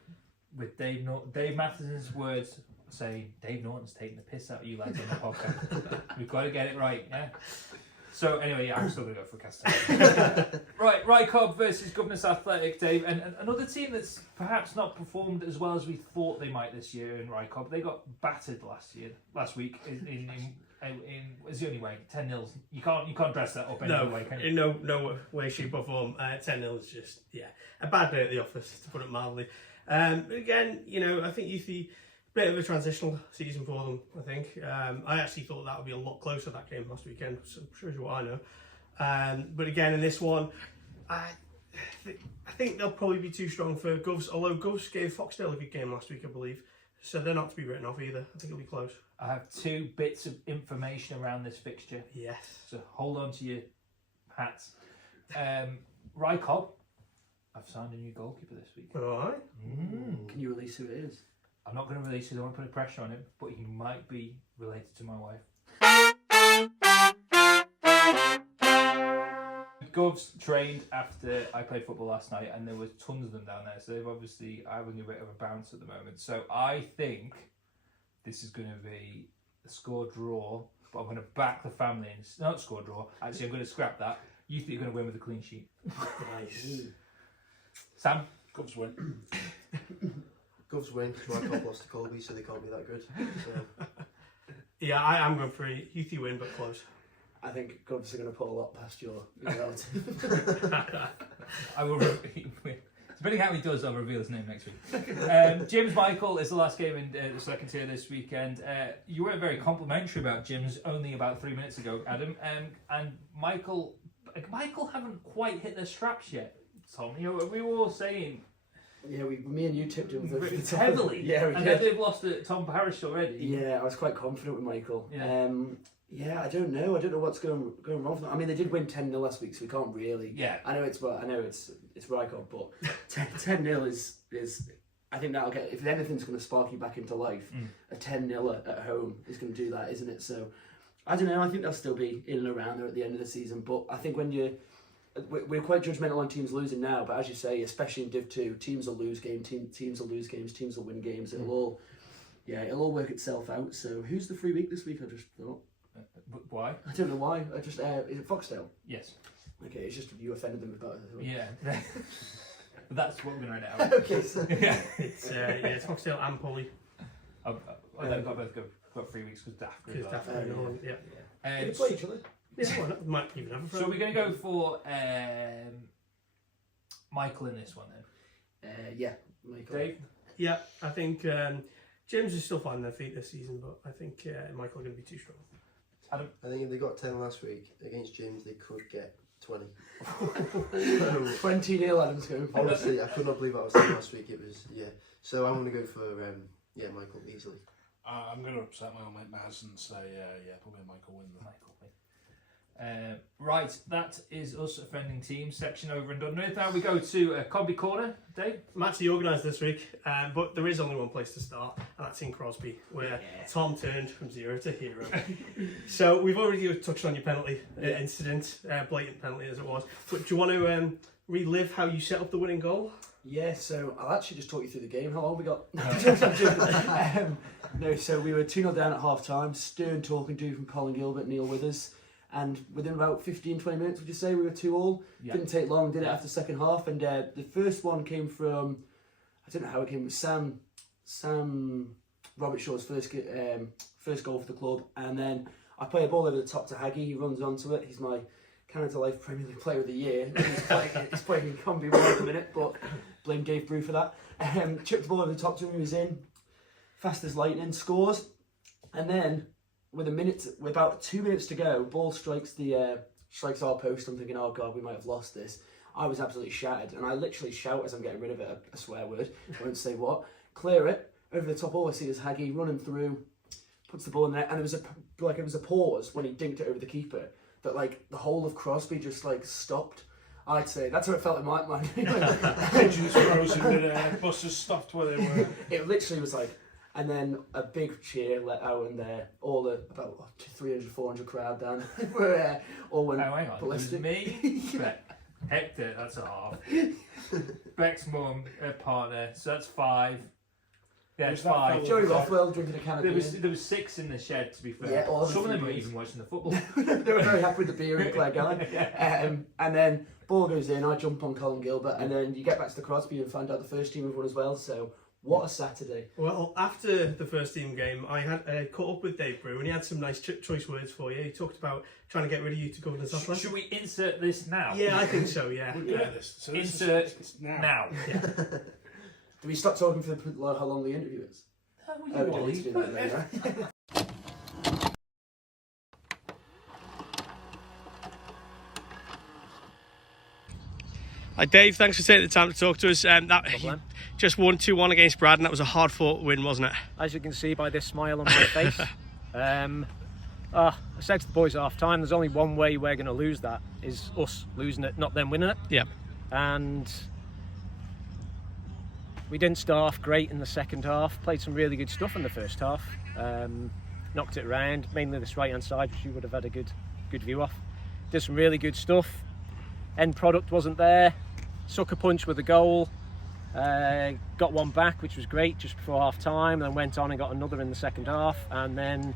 with Dave Matheson's words saying, Dave Norton's taking the piss out of you lads on the podcast. We've got to get it right, yeah? So anyway, yeah, I'm still going to go for Castello. Right, Cobb versus Governors Athletic, Dave. And another team that's perhaps not performed as well as we thought they might this year in Rycob. They got battered last week in it's the only way, 10-0. You can't dress that up any way, can you? In no way, shape or form. 10-0 is just, a bad day at the office, to put it mildly. Again, I think Youthy, bit of a transitional season for them, I think. I actually thought that would be a lot closer, that game last weekend, so I'm sure what I know. But again, in this one, I think they'll probably be too strong for Govs, although Govs gave Foxdale a good game last week, I believe. So they're not to be written off either. I think it'll be close. I have 2 bits of information around this fixture. Yes. So hold on to your hats. Rycob, I've signed a new goalkeeper this week. Alright. Can you release who it is? I'm not going to release it, I don't want to put pressure on him, but he might be related to my wife. Govs trained after I played football last night, and there was tons of them down there, so they've obviously having a bit of a bounce at the moment. So I think this is going to be a score draw, but I'm going to back the family and not score draw. Actually, I'm going to scrap that. You think you're going to win with a clean sheet? Nice. Sam? Govs win. Govs win. Rycob lost to Colby, so they can't be that good. So. Yeah, I am going for a Youthy win, but close. I think Govs are going to put a lot past your I will depending how he does, I'll reveal his name next week. Jim's Michael is the last game in the second tier this weekend. You weren't very complimentary about Jim's only about 3 minutes ago, Adam. And Michael haven't quite hit their straps yet, Tom. We were all saying... Yeah, me and you tipped him heavily. Yeah, we and did. then they've lost to Tom Parrish already. Yeah, I was quite confident with Michael. Yeah. I don't know. I don't know what's going wrong for them. I mean, they did win 10-0 last week, so we can't really. Yeah. I know it's Rycob, but 10-0 is. I think that'll get. If anything's going to spark you back into life, a 10-0 at home is going to do that, isn't it? So, I don't know. I think they'll still be in and around there at the end of the season. But I think we're quite judgmental on teams losing now, but as you say, especially in Div 2, teams will lose games, teams will lose games, teams will win games. It'll all work itself out. So who's the free week this week? I just thought. Why? I don't know why. I just is it Foxdale? Yes. Okay, it's just you offended them about it. Yeah. But that's what we're going to know. Okay, so Yeah. It's Foxdale and Polly. They've got 3 weeks because Daft. Because Daft are on, yeah. they play each other. Yeah, well, that might even have a So we're going to go for Michael in this one then. Yeah, Michael. Dave? Yeah, I think James is still finding their feet this season, but I think Michael are going to be too strong. Adam? I think if they got 10 last week against James, they could get 20. 20-0 Adam's going for. Honestly, I could not believe what I was saying last week. It was, So I'm going to go for, Michael easily. I'm going to upset my old mate Maz and say, probably Michael win. Right, that is us offending teams section over and done with. Now we go to Combi Corner. Dave? I'm actually organised this week, but there is only one place to start, and that's in Crosby, where Tom turned from 0 to hero. So we've already touched on your penalty incident, blatant penalty as it was. But do you want to relive how you set up the winning goal? Yeah, so I'll actually just talk you through the game. How long have we got? No, so we were 2-0 down at half time. Stern talking to from Colin Gilbert, Neil Withers. And within about 15-20 minutes, would you say, we were 2-2? Yeah. Didn't take long, did it after the second half. And the first one came from, I don't know how it came, Sam Robert Shaw's first goal for the club. And then I play a ball over the top to Haggy. He runs onto it. He's my Canada Life Premier League Player of the Year. He's playing in Combi 1 at the minute, but blame Dave Brew for that. Chipped the ball over the top to him. He was in. Fast as lightning. Scores. And then... with about 2 minutes to go, ball strikes our post. I'm thinking, oh God, we might have lost this. I was absolutely shattered, and I literally shout as I'm getting rid of it, a swear word, I won't say what. Clear it, over the top, all I see is Haggy running through, puts the ball in there, and it was a pause when he dinked it over the keeper, that the whole of Crosby just stopped. I'd say that's how it felt in my mind. Engines frozen, buses stopped where they were. It literally was like, And then a big cheer let out, and all the about 300, 400 crowd down were all went hang on. ballistic. It was me, Beck, Hector, that's a half. Beck's mum, her partner, so that's 5. Yeah, it's 5. Joey Rothwell drinking a can of beer. There was 6 in the shed, to be fair. Yeah, some of them were even watching the football. They were very happy with the beer and Claire Gallen. And then ball goes in, I jump on Colin Gilbert, and then you get back to the Crosby and find out the first team have won as well. So what a Saturday. Well, after the first team game, I had caught up with Dave Brew, and he had some nice choice words for you. He talked about trying to get rid of you to go to the top left. Should we insert this now? Yeah, I think so, yeah. So Insert it's now. now. Yeah. Do we stop talking for how long the interview is? We don't need to do that later. Hi Dave, thanks for taking the time to talk to us. Just won 2-1 against Brad, and that was a hard-fought win, wasn't it? As you can see by this smile on my face. I said to the boys at half time, there's only one way we're going to lose that, is us losing it, not them winning it. Yeah. And we didn't start off great in the second half, played some really good stuff in the first half, knocked it around, mainly this right hand side, which you would have had a good view off. Did some really good stuff. End product wasn't there. Sucker punch with a goal. Got one back, which was great, just before half time, then went on and got another in the second half, and then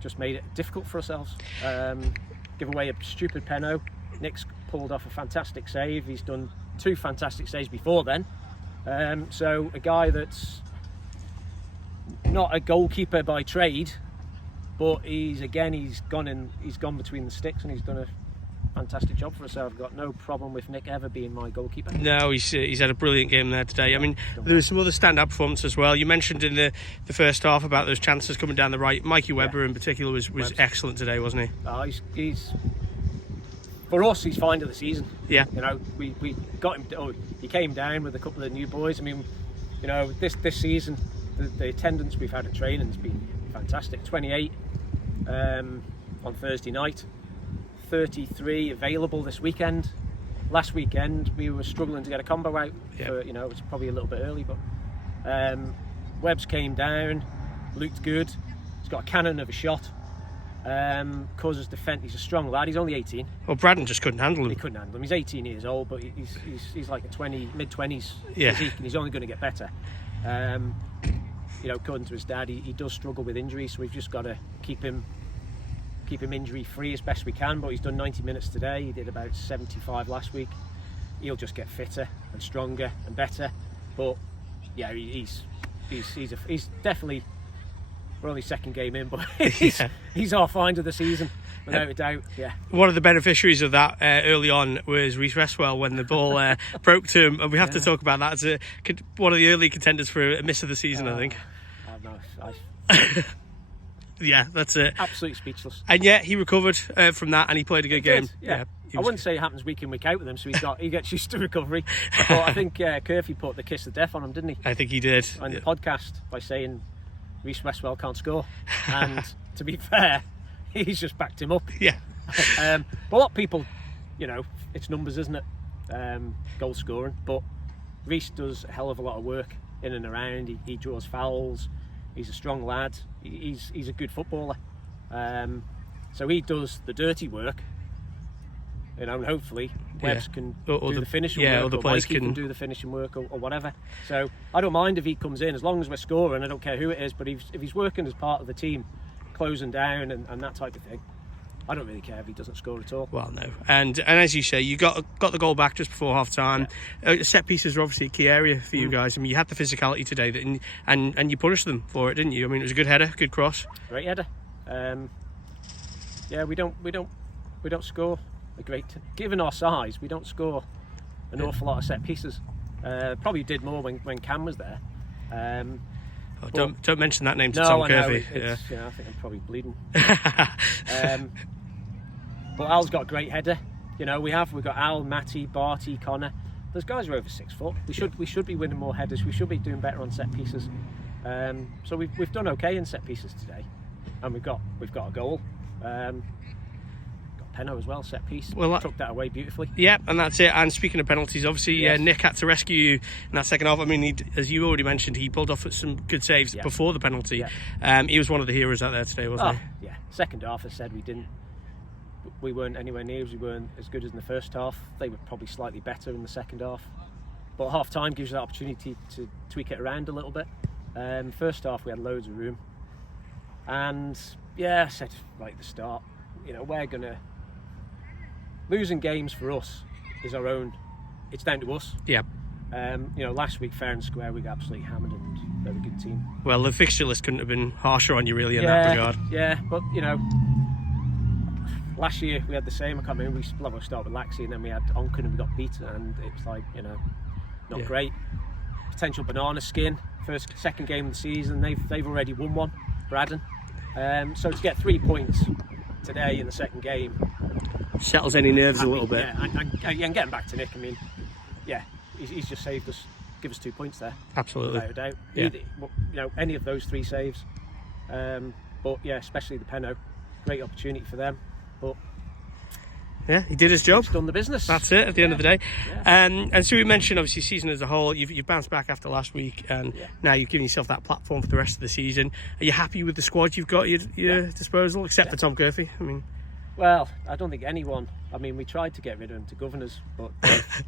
just made it difficult for ourselves. Give away a stupid penno. Nick's pulled off a fantastic save. He's done 2 fantastic saves before then. So a guy that's not a goalkeeper by trade, but he's gone between the sticks, and he's done a fantastic job for us. So I've got no problem with Nick ever being my goalkeeper. No, he's had a brilliant game there today. I mean, there was some other standout performances as well. You mentioned in the first half about those chances coming down the right. Mikey Webber in particular was excellent today, wasn't he? He's for us, he's fine to the season. Yeah. You know, we got him. He came down with a couple of new boys. I mean, you know, this season, the attendance we've had at training has been fantastic. 28 on Thursday night. 33 available this weekend. Last weekend we were struggling to get a combo out. For, you know, it's probably a little bit early, but Webbs came down, looked good. He's got a cannon of a shot. Causes defence. He's a strong lad. He's only 18. Well, Braddon just couldn't handle him. He couldn't handle him. He's 18 years old, but he's like a mid-20s Yeah. physique, and he's only going to get better. You know, according to his dad, he does struggle with injuries, so we've just got to keep him injury free as best we can. But he's done 90 minutes today. He did about 75 last week. He'll just get fitter and stronger and better. But yeah, he's definitely, we're only second game in, but he's our find of the season without a doubt. Yeah. One of the beneficiaries of that early on was Rhys Restwell when the ball broke to him, and we have to talk about that as one of the early contenders for a miss of the season, I think. Yeah, that's it. Absolutely speechless. And yet he recovered from that, and he played a good game. Yeah. I wouldn't say it happens week in, week out with him, so he gets used to recovery. But I think Curphey put the kiss of death on him, didn't he? I think he did. On the podcast by saying Rhys Restwell can't score. And to be fair, he's just backed him up. Yeah. But a lot of people, you know, it's numbers, isn't it? Goal scoring. But Rhys does a hell of a lot of work in and around. He draws fouls. He's a strong lad. He's a good footballer. So he does the dirty work. You know, and hopefully Webbs can do the finishing work, other or players Mikey can do the finishing work, or whatever. So I don't mind if he comes in, as long as we're scoring. I don't care who it is, but if he's working as part of the team, closing down and that type of thing, I don't really care if he doesn't score at all. Well, no. And as you say, you got the goal back just before half time. Yeah. Set pieces are obviously a key area for you guys. I mean, you had the physicality today, and you punished them for it, didn't you? I mean, it was a good header, good cross. Great header. Yeah, we don't score a great. Given our size, we don't score an awful lot of set pieces. Probably did more when Cam was there. Don't mention that name to Tom Curphey. Yeah, I think I'm probably bleeding. But Al's got a great header. You know, we've got Al, Matty, Barty, Connor. Those guys are over 6 foot. We should be winning more headers. We should be doing better on set pieces. So we've done okay in set pieces today, and we've got a goal. Got penalty as well, set piece. Well, Took that away beautifully. Yeah, and that's it. And speaking of penalties, obviously Yes. Nick had to rescue you in that second half. I mean, as you already mentioned, he pulled off some good saves before the penalty. Yeah. He was one of the heroes out there today, wasn't he? Yeah. Second half, I said we weren't anywhere near. We weren't as good as in the first half. They were probably slightly better in the second half. But half time gives you that opportunity to tweak it around a little bit. First half, we had loads of room. And I said right at the start, we're gonna losing games for us is our own. It's down to us. Yeah. Last week fair and square we got absolutely hammered and they're a good team. Well, the fixture list couldn't have been harsher on you really in that regard. Yeah, but last year we had the same. I can't remember. We started with Laxey and then we had Onken and we got beaten and it was like not great. Potential banana skin. Second game of the season. They've already won one. Braddon. So to get 3 points today in the second game Settles any nerves a little bit. Yeah, and getting back to Nick, I mean, he's just saved us, give us 2 points there. Absolutely. Without a doubt. Yeah. Any of those 3 saves. But especially the penno, great opportunity for them. But yeah, he did his job. He's done the business. That's it at the end of the day. Yeah. And so we mentioned obviously season as a whole. You've bounced back after last week, and now you've given yourself that platform for the rest of the season. Are you happy with the squad you've got at your disposal, except for Tom Curphey? I mean, well, I don't think anyone. I mean, we tried to get rid of him to Governors, but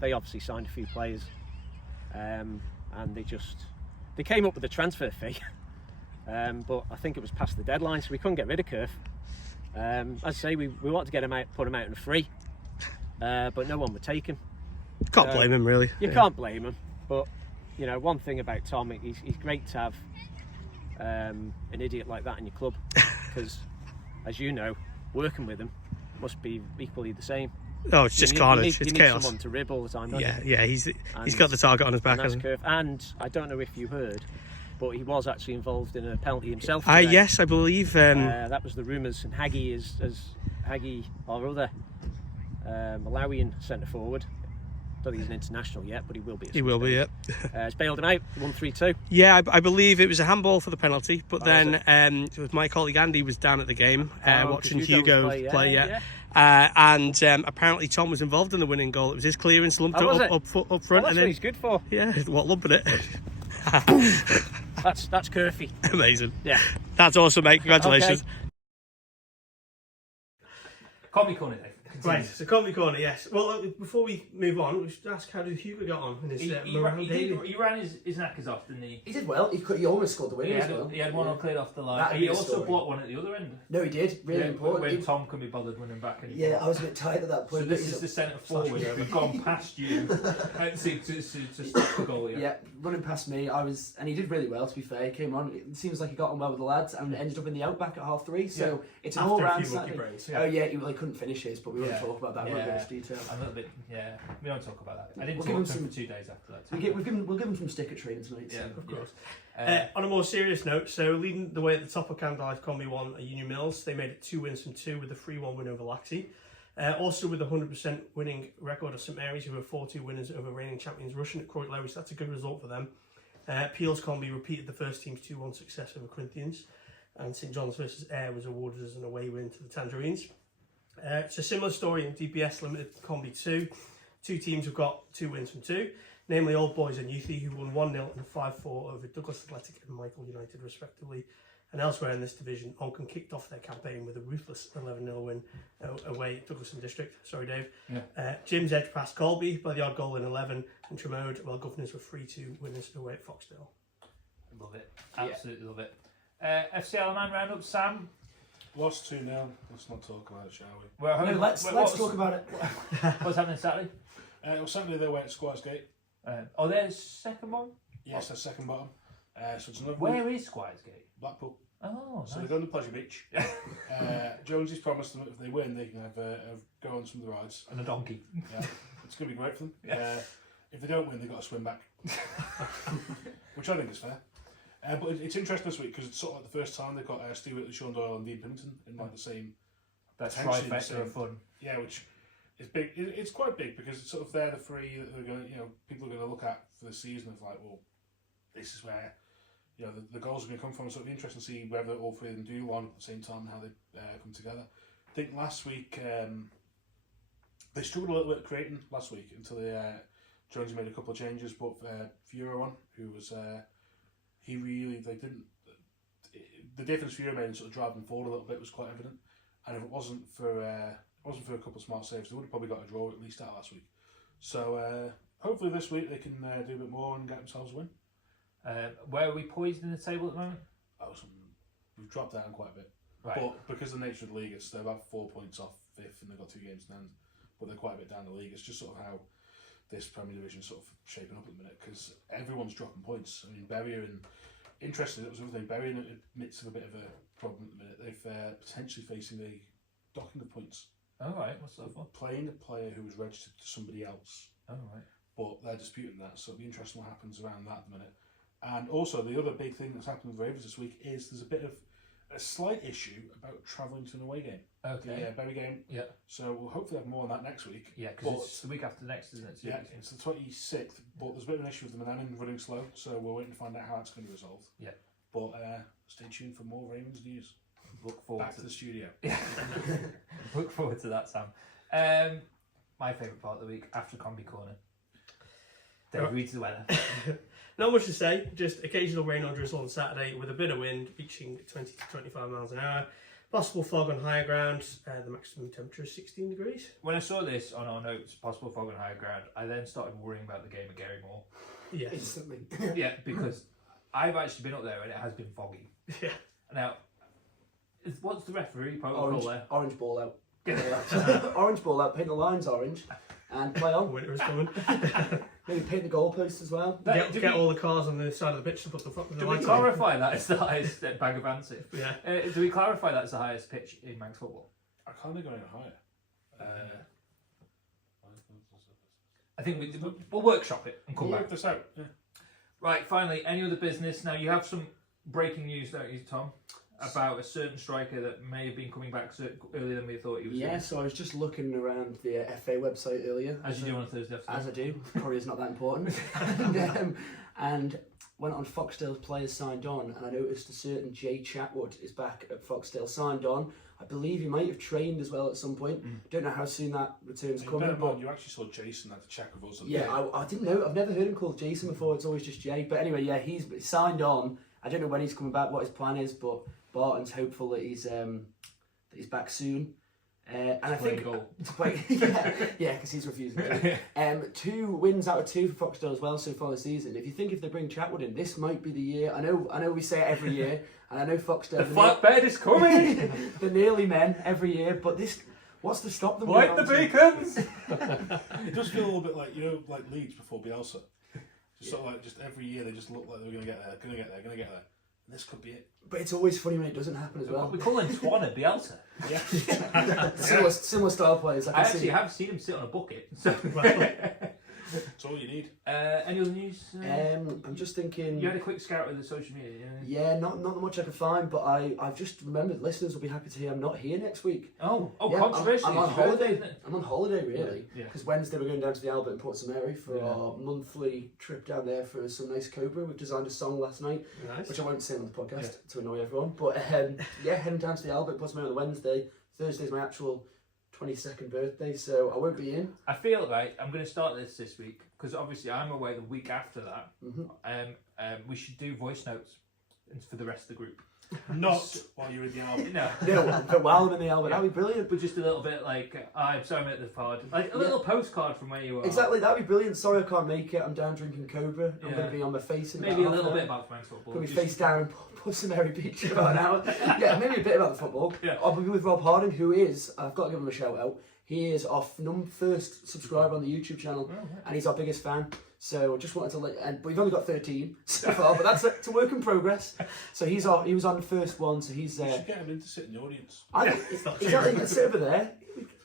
they obviously signed a few players, and they came up with a transfer fee. But I think it was past the deadline, so we couldn't get rid of Curve. As I say, we wanted to get him out, put him out in a free, but no one would take him. Can't blame him, really. You can't blame him, but one thing about Tom, he's great to have an idiot like that in your club, because as you know, working with him must be equally the same. Oh, it's just carnage. It's you chaos. need someone to rib all the time, don't you? Yeah. He's got the target on his back, hasn't he? Curve. And I don't know if you heard, but he was actually involved in a penalty himself today. Yes, I believe. That was the rumours, and Haggy is Haggy, our other Malawian centre forward. I don't think he's an international yet, but he will be. He will be, yeah. He's bailed him out, 1-3-2. Yeah, I believe it was a handball for the penalty, but then my colleague Andy was down at the game watching Hugo play. And apparently Tom was involved in the winning goal. It was his clearance, lumped it up front. That's and what then, he's good for. Yeah, what lumping it? That's Curphey. Amazing. Yeah. That's awesome, mate. Congratulations. Okay. Comedy corner, Dave. Right, so comedy corner, yes. Well, before we move on, we should ask how did Hugo get on in his Marown daily? He ran his knackers off, didn't he? He did well. He almost scored the winner as well. He had one cleared off the line. That'd He be a also story. blocked one at the other end. No, he did. Really important. When Tom can be bothered winning back. And I was a bit tired at that point. So this is the centre forward who've gone past you to stop the goal. Yeah, running past me, and he did really well. To be fair, he came on. It seems like he got on well with the lads and ended up in the outback at 3:30. So it's an all-round Saturday. Oh yeah, he couldn't finish his, but we won't talk about that. We won't go into detail. A little bit. Yeah, we don't talk about that. I didn't talk to him for 2 days after that. We'll give him some sticker training tonight. Yeah, so. of course. On a more serious note, so leading the way at the top of Candlelight Combi 1 are Union Mills. They made it 2 wins from 2 with a 3-1 win over Laxey. Also with a 100% winning record of St Mary's, who were 4-2 winners over reigning champions Russian at Croydon Lewis. That's a good result for them. Peel's Combi repeated the first team's 2-1 success over Corinthians, and St John's versus Ayr was awarded as an away win to the Tangerines. It's a similar story in DPS Limited Combi 2. 2 teams have got 2 wins from 2, namely Old Boys and Youthy, who won 1-0 and 5-4 over Douglas Athletic and Michael United respectively. And elsewhere in this division, Onken kicked off their campaign with a ruthless 11-0 win away at Douglas and District. Sorry, Dave. Yeah. Jim's edge past Colby by the odd goal in 11, and Tremode, while Governors were 3-2 winners away at Foxdale. Love it. Absolutely love it. FC Alaman round-up, Sam. Lost 2-0. Let's not talk about it, shall we? Well, let's talk about it. What's happening Saturday? Well, Saturday they went to Squires Gate. There's second one? Yes, that's second bottom. So it's another Where is Squires Gate? Blackpool. Oh, nice. So they're going to Pleasure Beach. Jonesy's promised them if they win, they can have go on some of the rides. And a donkey. Yeah, it's going to be great for them. Yeah. If they don't win, they've got to swim back. Which I think is fair. But it's interesting this week because it's sort of like the first time they've got Steve Whitley, Sean Doyle and Dean Pennington in like the same... That's trifecta of fun. Yeah, which is big. It's quite big because it's sort of they're the 3 that are going, people are going to look at for the season of like, well, this is where, the goals are going to come from. So it'll be interesting to see whether all 3 of them do one at the same time and how they come together. think last week they struggled a little bit creating last week until Jonesy made a couple of changes, but Furo who was the difference Furo made in sort of driving them forward a little bit was quite evident, and if it wasn't for a couple of smart saves, they would have probably got a draw at least out last week. So hopefully this week they can do a bit more and get themselves a win. Where are we poised in the table at the moment? We've dropped down quite a bit. Right. But because of the nature of the league, they're about 4 points off fifth and they've got 2 games in hand, but they're quite a bit down the league. It's just sort of how this Premier Division is sort of shaping up at the minute, because everyone's dropping points. I mean, Bury and interesting, that was another thing. Bury in the midst of a bit of a problem at the minute. They've potentially facing a docking of points. Oh, right. What's that for? Playing a player who was registered to somebody else. Oh, right. But they're disputing that, so it'll be interesting what happens around that at the minute. And also, the other big thing that's happened with Ravens this week is there's a slight issue about travelling to an away game. Okay. The Bury game. Yeah. So we'll hopefully have more on that next week. Yeah, because it's the week after next, isn't it? Yeah, it's the 26th, but there's a bit of an issue with the Manning running slow, so we're waiting to find out how that's going to be resolved. Yeah. But stay tuned for more Ravens news. Look forward Back to the studio. Yeah. Look forward to that, Sam. My favourite part of the week, after Combi Corner. Dave reads the weather. Not much to say, just occasional rain or drizzle on Saturday with a bit of wind reaching 20 to 25 miles an hour. Possible fog on higher ground, the maximum temperature is 16 degrees. When I saw this on our notes, possible fog on higher ground, I then started worrying about the game of Gary Moore. Yeah. Instantly. Yeah, because I've actually been up there and it has been foggy. Yeah. Now, what's the referee protocol there? Orange ball out. Orange ball out, paint the lines orange, and play on. Winter is coming. Maybe paint the goalposts as well. Get all the cars on the side of the pitch to put the Do we lights clarify that it's the highest bag of answer? Yeah. Do we clarify that's the highest pitch in Manx football? I can't think of any higher. I think we'll workshop it and come We'll back. work this out. Yeah. Right, finally, any other business? Now, you have some breaking news, don't you, Tom? About a certain striker that may have been coming back earlier than we thought he was. Yeah, so I was just looking around the FA website earlier. As you do on a Thursday afternoon. As I do. Courier's not that important. and went on Foxdale's players signed on, and I noticed a certain Jay Chatwood is back at Foxdale, signed on. I believe he might have trained as well at some point. Don't know how soon that return's coming. But you actually saw Jason at the check with us. Yeah, I didn't know. I've never heard him called Jason before. It's always just Jay. But anyway, yeah, he's signed on. I don't know when he's coming back, what his plan is, but Barton's hopeful that he's back soon. And I think goal. to play, yeah, because he's refusing to. 2 wins out of 2 for Foxdale as well so far this season. If you think if they bring Chatwood in, this might be the year. I know we say it every year, and I know Foxdale. The flatbed is coming. The nearly men every year, but this. What's to stop them? Light the beacons. It does feel a little bit like like Leeds before Bielsa. Sort of like just every year they just look like they're going to get there, going to get there, going to get there. And this could be it. But it's always funny when it doesn't happen as well. We call him Swan at Bielsa. Yeah. Similar style players. I actually have seen him sit on a bucket. So. That's all you need. Any other news? I'm just thinking. You had a quick scout with the social media. Yeah, not much I could find, but I've just remembered listeners will be happy to hear I'm not here next week. Oh, Yeah, controversially. I'm on it's your holiday. birthday, isn't it? I'm on holiday really, Yeah. because Wednesday we're going down to the Albert in Port St Mary for our monthly trip down there for some nice Cobra. We've designed a song last night, Nice. which I won't sing on the podcast to annoy everyone. But heading down to the Albert in Port St Mary on the Wednesday. Thursday's my actual 22nd birthday, so I won't be in. I feel right. I'm going to start this week because obviously I'm away the week after that. We should do voice notes for the rest of the group. Not while you're in the album. No. No, but while I'm in the Albert, that'd be brilliant. But just a little bit like, I'm sorry I'm at the pod. Like a little postcard from where you are. Exactly, that'd be brilliant. Sorry I can't make it. I'm down drinking Cobra. I'm going to be on my face in maybe a about half little an bit hour. about Manx football. Going to be Just- face down in Port St Mary Beach for about an hour. Yeah, maybe a bit about the football. Yeah. I'll be with Rob Harding, who is, I've got to give him a shout out. He is our first subscriber on the YouTube channel, and he's our biggest fan. So I just wanted to but we've only got 13 so far, but that's it's a work in progress. So he was on the first one, so he's You should get him in to sit in the audience. I think he can sit over there.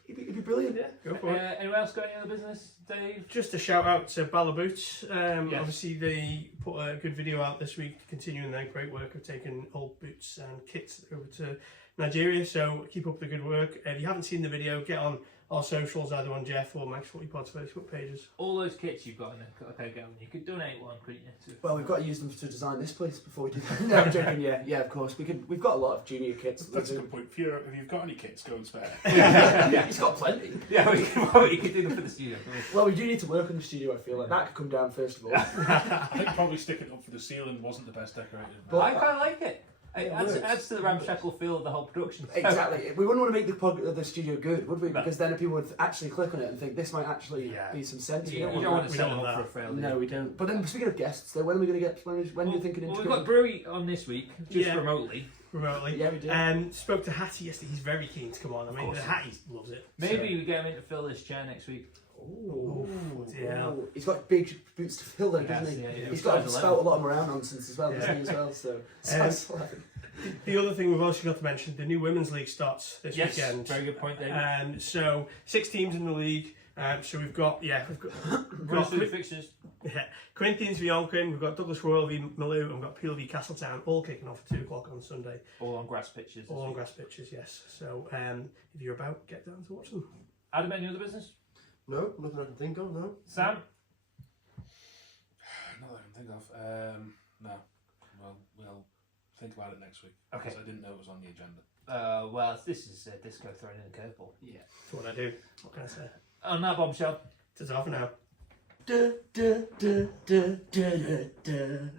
He'd be brilliant. Yeah. Go for it. Anyone else got any other business, Dave? Just a shout out to Ballaboots. Obviously, the put a good video out this week, continuing their great work of taking old boots and kits over to Nigeria. So keep up the good work. If you haven't seen the video, get on our socials, either on Jeff or Manx Footy Pod's Facebook pages. All those kits you've got in the going, you could donate one, couldn't you? Well, we've got to use them to design this place before we do that. No, I'm joking. Yeah, of course. We've got a lot of junior kits. That's a good point. If you've got any kits, go and spare. Yeah, he's got plenty. Yeah, you could do them for the studio. Well, we do need to work on the studio. I feel like that could come down first of all. I think probably sticking up for the ceiling wasn't the best decorated. But I kind of like it. It Yeah, it adds to the ramshackle feel of the whole production. Exactly. We wouldn't want to make the studio good, would we? Because then people would actually click on it and think this might actually be some sense. You We don't want to we set don't them want up for a fail. No, we don't. But then speaking of guests, though, when are we going to get? When are you thinking? Well, we've got Brew on this week, just Yeah. remotely. Yeah, we do. Spoke to Hattie yesterday. He's very keen to come on. I mean, Hattie loves it. Maybe we get him in to fill this chair next week. Yeah. He's got big boots to fill, though, doesn't he? Yeah, He's got to spout a lot of Marown nonsense as well, doesn't he? As well, so. The other thing we've also got to mention, the new Women's League starts this weekend. Very good point, David. So 6 teams in the league. So we've got Run through the fixtures. Corinthians v Onken, we've got Douglas Royal v Maloo, and we've got Peel v Castletown, all kicking off at 2 o'clock on Sunday. All on grass pitches. All on grass pitches, yes. So if you're about, get down to watch them. Adam, any other business? No, nothing I can think of, no. Sam? Not that I can think of. No. Well, we'll think about it next week. Okay. Because I didn't know it was on the agenda. Well, this is Disco throwing in a curveball. Yeah. That's what I do. What can I say? On that bombshell. It's off now. Da, da, da, da, da, da, da.